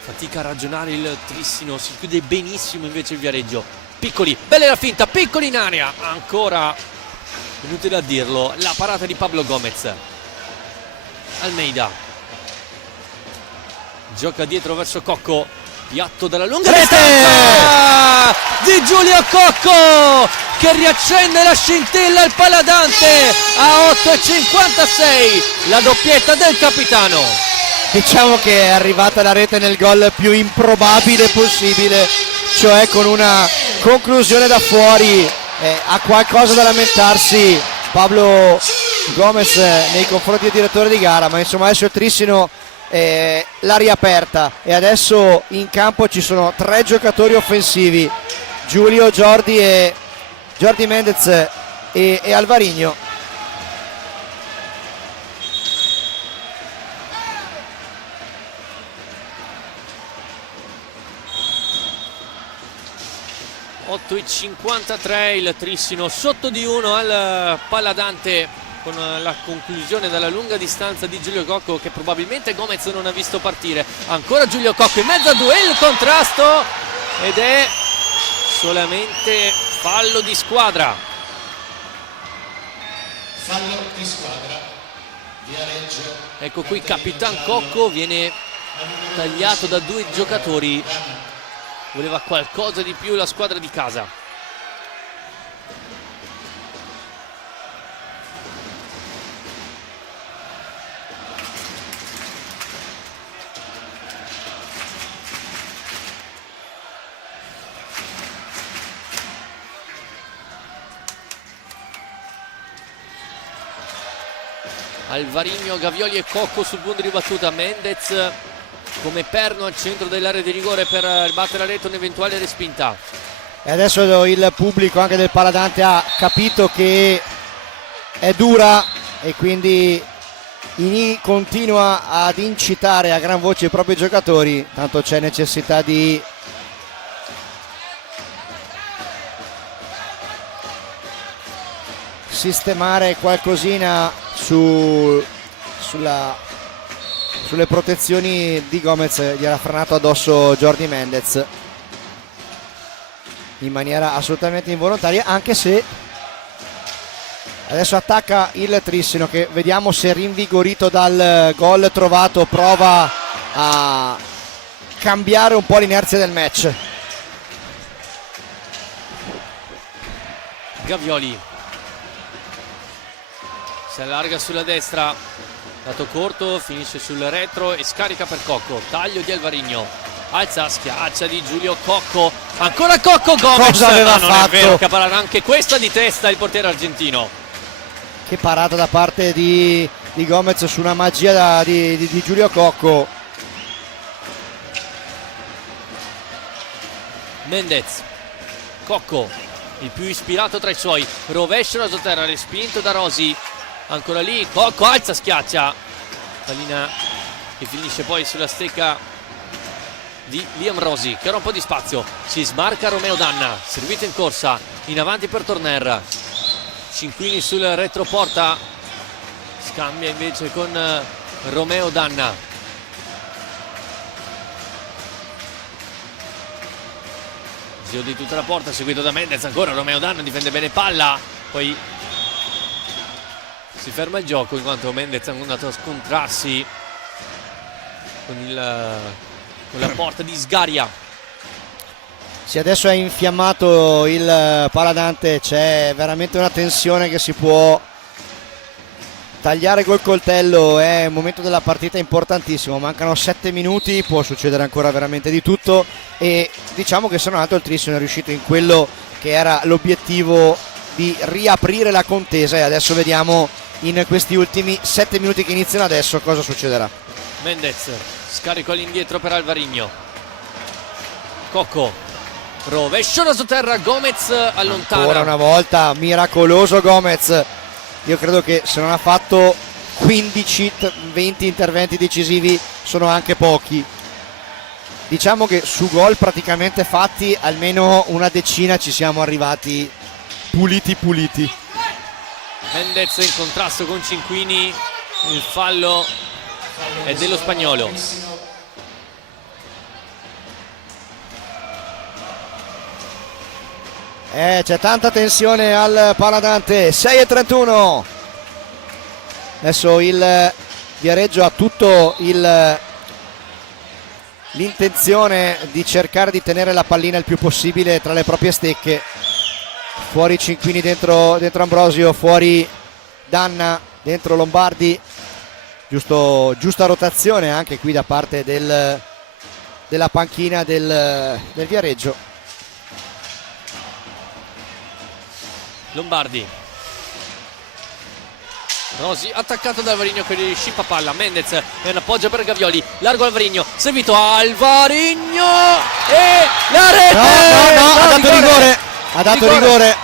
fatica a ragionare il Trissino, si chiude benissimo invece il Viareggio. Piccoli, bella la finta, Piccoli in area, ancora inutile a dirlo, la parata di Pablo Gomez. Almeida gioca dietro verso Cocco, piatto dalla lunga distanza di Giulio Cocco che riaccende la scintilla al Paladante a 8,56, la doppietta del capitano. Diciamo che è arrivata la rete nel gol più improbabile possibile, cioè con una conclusione da fuori. Ha qualcosa da lamentarsi Pablo Gomez nei confronti del direttore di gara, ma insomma adesso il Trissino l'ha riaperta e adesso in campo ci sono 3 giocatori offensivi, Giulio, Jordi Mendez e Alvarinho. e 53, il Trissino sotto di 1 al Paladante con la conclusione dalla lunga distanza di Giulio Cocco che probabilmente Gomez non ha visto partire. Ancora Giulio Cocco in mezzo a 2, il contrasto ed è solamente fallo di squadra. Fallo di squadra. Viareggio. Ecco qui Capitan Cocco viene tagliato da 2 giocatori. Voleva qualcosa di più la squadra di casa. Alvarinho, Gavioli e Cocco sul punto di battuta. Mendez come perno al centro dell'area di rigore per battere la rete un'eventuale respinta. E adesso il pubblico anche del Paladante ha capito che è dura e quindi continua ad incitare a gran voce i propri giocatori, tanto c'è necessità di sistemare qualcosina sulle protezioni di Gomez. Gli era frenato addosso Jordi Mendez in maniera assolutamente involontaria, anche se adesso attacca il Trissino che vediamo se rinvigorito dal gol trovato prova a cambiare un po' l'inerzia del match. Gavioli si allarga sulla destra, dato corto, finisce sul retro e scarica per Cocco. Taglio di Alvarinho, alza, schiaccia di Giulio Cocco, ancora Cocco. Gomez cosa aveva non fatto? È vero, che parla anche questa di testa il portiere argentino. Che parata da parte di Gomez su una magia di Giulio Cocco. Mendez, Cocco, il più ispirato tra i suoi, rovescio rasoterra, respinto da Rosi. Ancora lì, Cocco alza, schiaccia. Pallina che finisce poi sulla stecca di Liam Rosi, che era un po' di spazio. Si smarca Romeo Danna, servito in corsa, in avanti per Torner. Cinquini sul retroporta, scambia invece con Romeo Danna. Giro di tutta la porta, seguito da Mendez, ancora Romeo Danna, difende bene palla, poi si ferma il gioco in quanto Mendez è andato a scontrarsi con la porta di Sgaria. Sì, adesso è infiammato il Paladante, c'è veramente una tensione che si può tagliare col coltello. È un momento della partita importantissimo, mancano 7 minuti, può succedere ancora veramente di tutto e diciamo che se non altro il Trissino è riuscito in quello che era l'obiettivo di riaprire la contesa e adesso vediamo in questi ultimi 7 minuti che iniziano adesso cosa succederà. Mendez, scarico all'indietro per Alvarinho. Cocco, rovescio rasoterra, Gomez allontana. Ancora una volta miracoloso Gomez. Io credo che se non ha fatto 15-20 interventi decisivi sono anche pochi. Diciamo che su gol praticamente fatti almeno una decina ci siamo arrivati puliti. Mendez in contrasto con Cinquini, il fallo è dello spagnolo. C'è tanta tensione al Paladante. 6:31. Adesso il Viareggio ha tutto l'intenzione di cercare di tenere la pallina il più possibile tra le proprie stecche. Fuori Cinquini, dentro Ambrosio, fuori Danna, dentro Lombardi. Giusta rotazione anche qui da parte della panchina del Viareggio. Lombardi, Rosi attaccato da Alvarino che scippa palla. Mendez è un appoggio per Gavioli, largo Alvarino, servito Alvarino e la rete. No, ha dato rigore.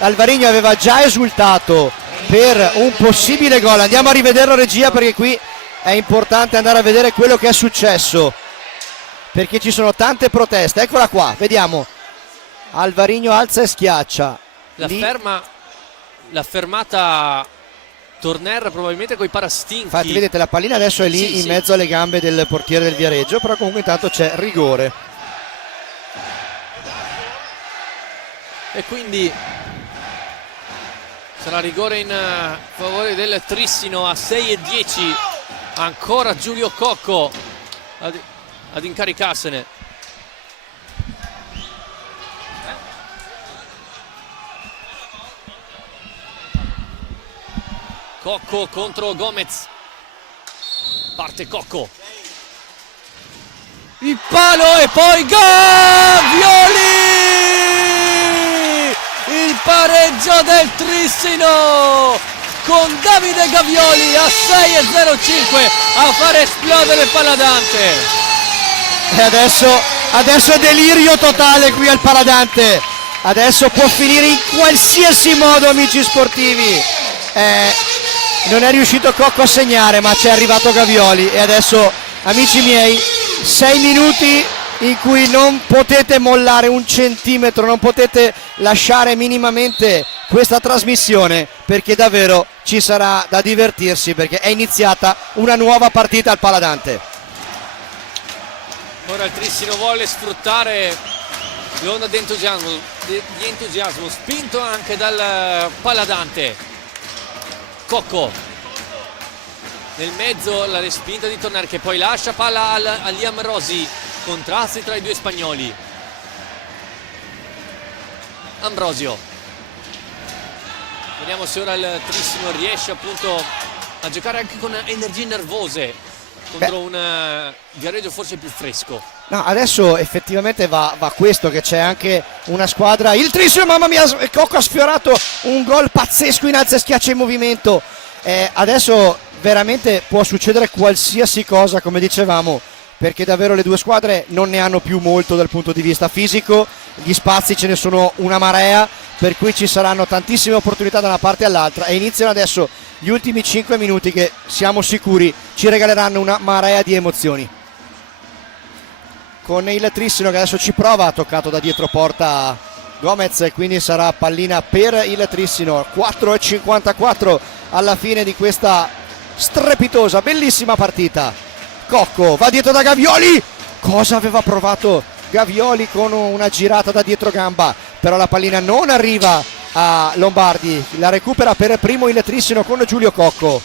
Alvarino aveva già esultato per un possibile gol. Andiamo a rivederlo, regia, perché qui è importante andare a vedere quello che è successo, perché ci sono tante proteste. Eccola qua, vediamo. Alvarino alza e schiaccia. La fermata Torner probabilmente coi parastinchi. Infatti vedete la pallina adesso è lì in mezzo alle gambe del portiere del Viareggio, però comunque intanto c'è rigore. E quindi sarà rigore in favore del Trissino a 6:10. Ancora Giulio Cocco ad incaricarsene. Cocco contro Gomez. Parte Cocco. Il palo e poi Gavioli! Il pareggio del Trissino con Davide Gavioli a 6:05 a fare esplodere il Paladante. E adesso è delirio totale qui al Paladante. Adesso può finire in qualsiasi modo, amici sportivi. Non è riuscito Cocco a segnare, ma c'è arrivato Gavioli. E adesso, amici miei, 6 minuti in cui non potete mollare un centimetro, non potete lasciare minimamente questa trasmissione, perché davvero ci sarà da divertirsi, perché è iniziata una nuova partita al Paladante. Ora il Trissino vuole sfruttare l'onda di entusiasmo spinto anche dal Paladante. Cocco nel mezzo, la respinta di Tornare che poi lascia palla a Liam Rosi. Contrasti tra i due spagnoli. Ambrosio, vediamo se ora il Trissino riesce appunto a giocare anche con energie nervose contro un Viareggio forse più fresco. No, adesso effettivamente va questo, che c'è anche una squadra. Il Trissino, mamma mia, Cocco ha sfiorato un gol pazzesco in alza e schiaccia in movimento. Adesso veramente può succedere qualsiasi cosa, come dicevamo, perché davvero le due squadre non ne hanno più molto dal punto di vista fisico. Gli spazi ce ne sono una marea, per cui ci saranno tantissime opportunità da una parte all'altra, e iniziano adesso gli ultimi 5 minuti che siamo sicuri ci regaleranno una marea di emozioni. Con il Trissino che adesso ci prova, toccato da dietro porta Gomez, e quindi sarà pallina per il Trissino. 4:54 alla fine di questa strepitosa, bellissima partita. Cocco va dietro da Gavioli. Cosa aveva provato Gavioli con una girata da dietro gamba, però la pallina non arriva a Lombardi. La recupera per primo il Trissino con Giulio Cocco.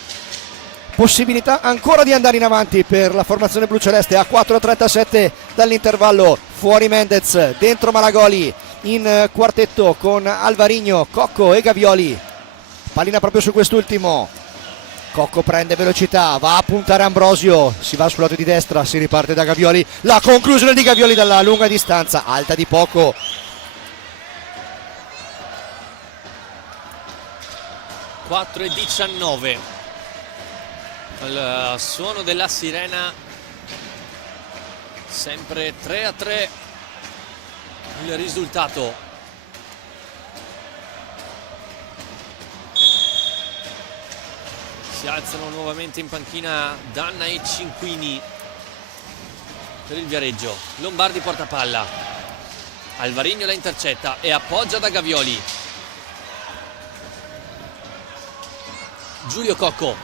Possibilità ancora di andare in avanti per la formazione bluceleste a 4:37 dall'intervallo. Fuori Mendez, dentro Malagoli in quartetto con Alvarino, Cocco e Gavioli. Pallina proprio su quest'ultimo. Cocco prende velocità, va a puntare Ambrosio, si va sul lato di destra, si riparte da Gavioli. La conclusione di Gavioli dalla lunga distanza, alta di poco. Quattro e 19 al suono della sirena, sempre 3-3 il risultato. Si alzano nuovamente in panchina Danna e Cinquini per il Viareggio. Lombardi porta palla, Alvarino la intercetta e appoggia da Gavioli. Giulio Cocco,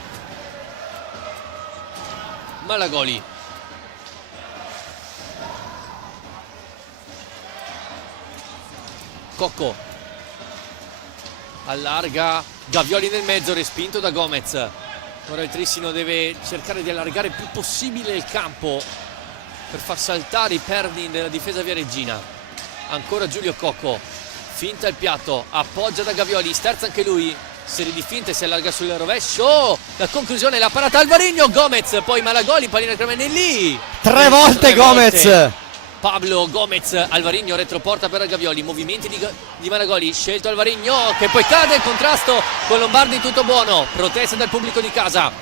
Malagoli, Cocco allarga, Gavioli nel mezzo, respinto da Gomez. Ora il Trissino deve cercare di allargare il più possibile il campo per far saltare i perni della difesa viareggina. Ancora Giulio Cocco, finta il piatto, appoggia da Gavioli, sterza anche lui, serie di finte, si allarga sul rovescio, la conclusione, la parata Alvarinho, Gomez, poi Malagoli, pallina Cremonelli, tre volte Gomez. Pablo Gomez, Alvarinho retroporta per Gavioli, movimenti di Malagoli, scelto Alvarinho che poi cade, contrasto con Lombardi, tutto buono, protesta dal pubblico di casa.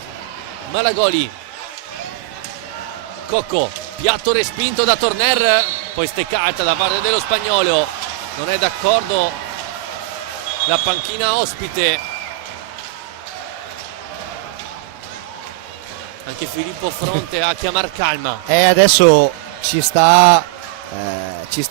Malagoli, Cocco, piatto respinto da Torner, poi steccata da parte dello spagnolo, non è d'accordo la panchina ospite. Anche Filippo Fronte a chiamar calma. Adesso ci sta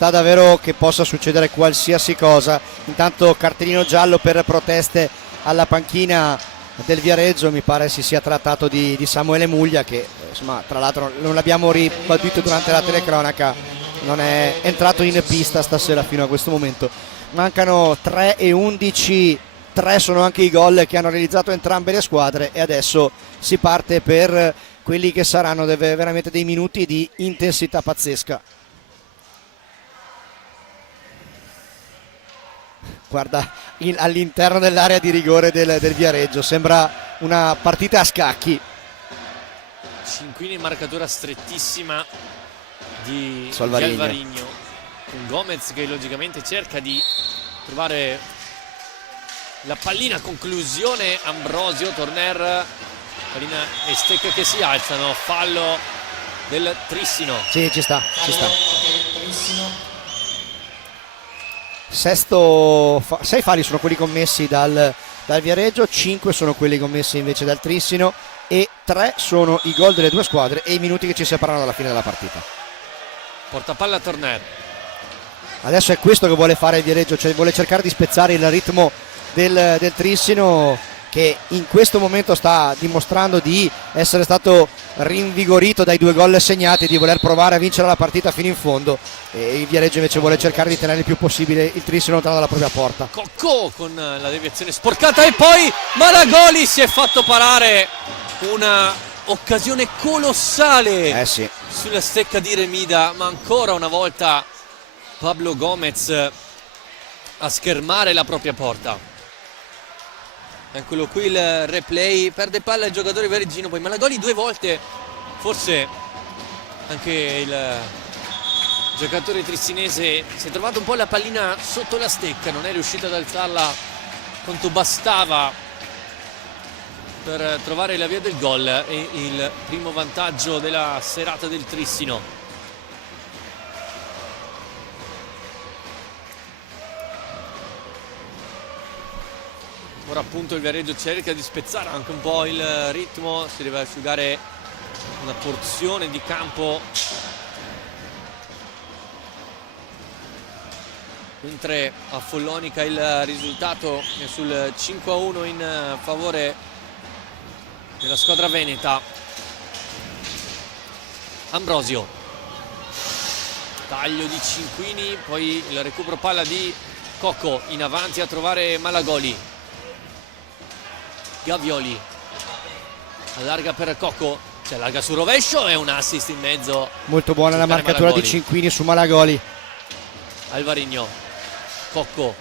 davvero che possa succedere qualsiasi cosa. Intanto cartellino giallo per proteste alla panchina del Viareggio, mi pare si sia trattato di Samuele Muglia, che insomma, tra l'altro non l'abbiamo ribattuto durante la telecronaca, non è entrato in pista stasera fino a questo momento. Mancano 3 e 11, 3 sono anche i gol che hanno realizzato entrambe le squadre e adesso si parte per quelli che saranno veramente dei minuti di intensità pazzesca. Guarda, all'interno dell'area di rigore del Viareggio sembra una partita a scacchi. Cinquini in marcatura strettissima di Alvarinho. Alvarinho, con Gomez che logicamente cerca di trovare la pallina, conclusione Ambrosio, Torner, pallina e Stecca che si alzano, fallo del Trissino. Sì, ci sta. Trissino. 6 falli sono quelli commessi dal Viareggio, 5 sono quelli commessi invece dal Trissino e 3 sono i gol delle due squadre e i minuti che ci separano dalla fine della partita. Portapalla Torner. Adesso è questo che vuole fare il Viareggio, cioè vuole cercare di spezzare il ritmo del Trissino, che in questo momento sta dimostrando di essere stato rinvigorito dai 2 gol segnati, di voler provare a vincere la partita fino in fondo, e il Viareggio invece vuole cercare di tenere il più possibile il Trissino lontano dalla propria porta. Cocco con la deviazione sporcata e poi Malagoli si è fatto parare una occasione colossale Sì. sulla Stecca di Remida, ma ancora una volta Pablo Gomez a schermare la propria porta. Eccolo qui il replay, perde palla il giocatore viareggino, poi Malagoli 2 volte, forse anche il giocatore trissinese si è trovato un po' la pallina sotto la stecca, non è riuscito ad alzarla quanto bastava per trovare la via del gol e il primo vantaggio della serata del Trissino. Ora appunto il Viareggio cerca di spezzare anche un po' il ritmo, si deve asciugare una porzione di campo, mentre a Follonica il risultato è sul 5-1 in favore della squadra veneta. Ambrosio, taglio di Cinquini, poi il recupero palla di Cocco in avanti a trovare Malagoli. Gavioli allarga per Cocco, si allarga sul rovescio e un assist in mezzo. Molto buona la marcatura Malagoli. di Cinquini su Malagoli. Alvarinho, Cocco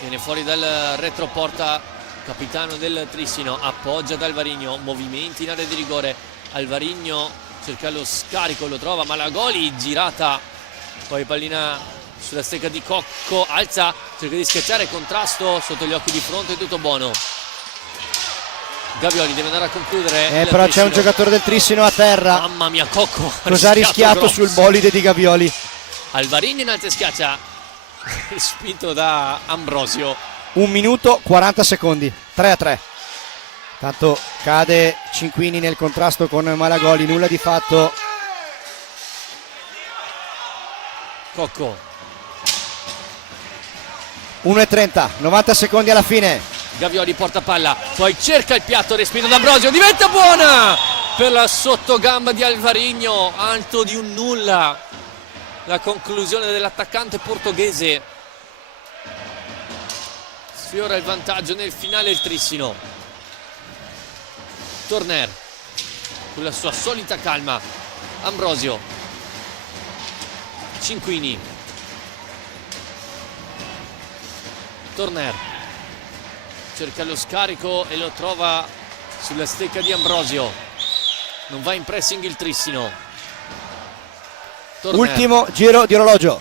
viene fuori dal retroporta, capitano del Trissino, appoggia ad Alvarinho, movimenti in area di rigore, Alvarinho cerca lo scarico, lo trova Malagoli, girata, poi pallina sulla stecca di Cocco, alza, cerca di schiacciare, contrasto sotto gli occhi di Fronte, tutto buono. Gavioli deve andare a concludere. Però c'è un giocatore del Trissino a terra. Mamma mia, Cocco Cosa ha rischiato grosso sul bolide di Gavioli? Alvarinho in alta e schiaccia, spinto da Ambrosio. 1 minuto 40 secondi, 3-3. Tanto cade Cinquini nel contrasto con Malagoli, nulla di fatto. Cocco, 1:30, 90 secondi alla fine. Gavioli porta palla, poi cerca il piatto, respinto da Ambrosio, diventa buona per la sottogamba di Alvarinho, alto di un nulla la conclusione dell'attaccante portoghese. sfiora il vantaggio nel finale il Trissino. Torner con la sua solita calma. Ambrosio, Cinquini, Torner cerca lo scarico e lo trova sulla stecca di Ambrosio. Non va in pressing il Trissino. Torner. Ultimo giro di orologio.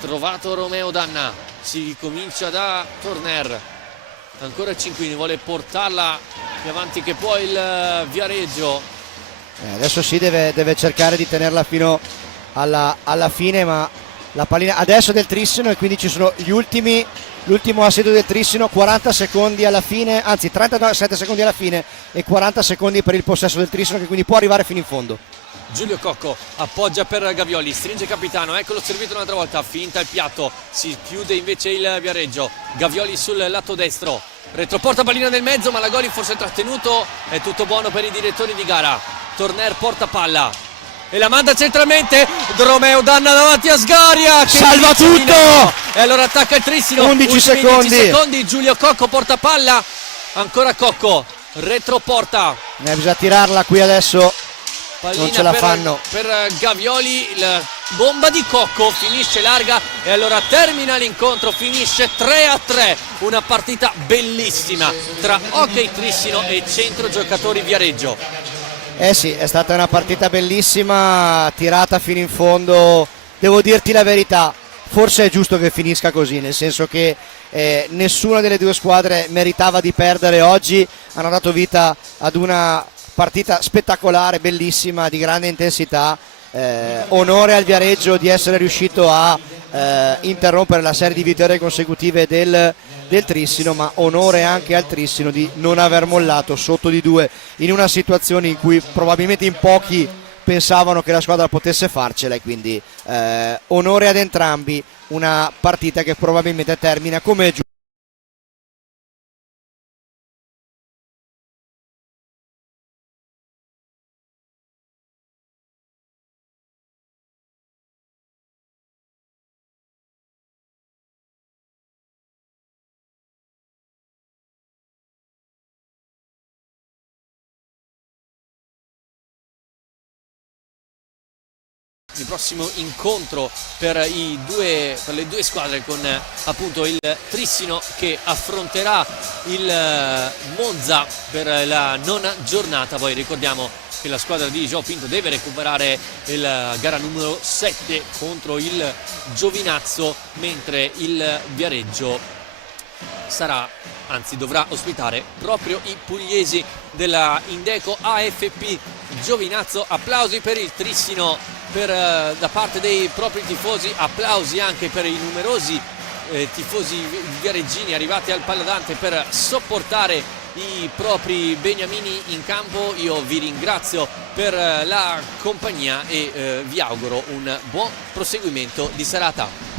Trovato Romeo Danna, si comincia da Torner, ancora Cinquini, vuole portarla più avanti che può il Viareggio. Adesso sì, deve cercare di tenerla fino alla fine, ma la pallina adesso è del Trissino e quindi ci sono l'ultimo assedio del Trissino, 40 secondi alla fine, anzi 37 secondi alla fine e 40 secondi per il possesso del Trissino, che quindi può arrivare fino in fondo. Giulio Cocco appoggia per Gavioli, stringe Capitano, eccolo servito un'altra volta, finta il piatto, si chiude invece il Viareggio. Gavioli sul lato destro, retroporta pallina nel mezzo, ma la Goli forse trattenuto, è tutto buono per i direttori di gara. Torner porta palla e la manda centralmente, Romeo Danna davanti a Sgaria, che salva tutto, no. E allora attacca il Trissino, 11 secondi. Giulio Cocco porta palla, ancora Cocco, retroporta, bisogna tirarla qui adesso. pallina non ce la fanno per Gavioli, la bomba di Cocco finisce larga e allora termina l'incontro, finisce 3-3, una partita bellissima tra Hockey Trissino e Centro Giocatori Viareggio. Sì, è stata una partita bellissima, tirata fino in fondo. Devo dirti la verità, forse è giusto che finisca così, nel senso che nessuna delle due squadre meritava di perdere oggi. Hanno dato vita ad una partita spettacolare, bellissima, di grande intensità. Onore al Viareggio di essere riuscito a interrompere la serie di vittorie consecutive del Trissino, ma onore anche al Trissino di non aver mollato sotto di 2 in una situazione in cui probabilmente in pochi pensavano che la squadra potesse farcela, e quindi onore ad entrambi, una partita che probabilmente termina come è giusto. Il prossimo incontro per le due squadre, con appunto il Trissino che affronterà il Monza per la nona giornata. Poi ricordiamo che la squadra di João Pinto deve recuperare la gara numero 7 contro il Giovinazzo, mentre il Viareggio dovrà ospitare proprio i pugliesi della Indeco AFP Giovinazzo. Applausi per il Trissino da parte dei propri tifosi, applausi anche per i numerosi tifosi viareggini arrivati al Palladante per sopportare i propri beniamini in campo. Io vi ringrazio per la compagnia e vi auguro un buon proseguimento di serata.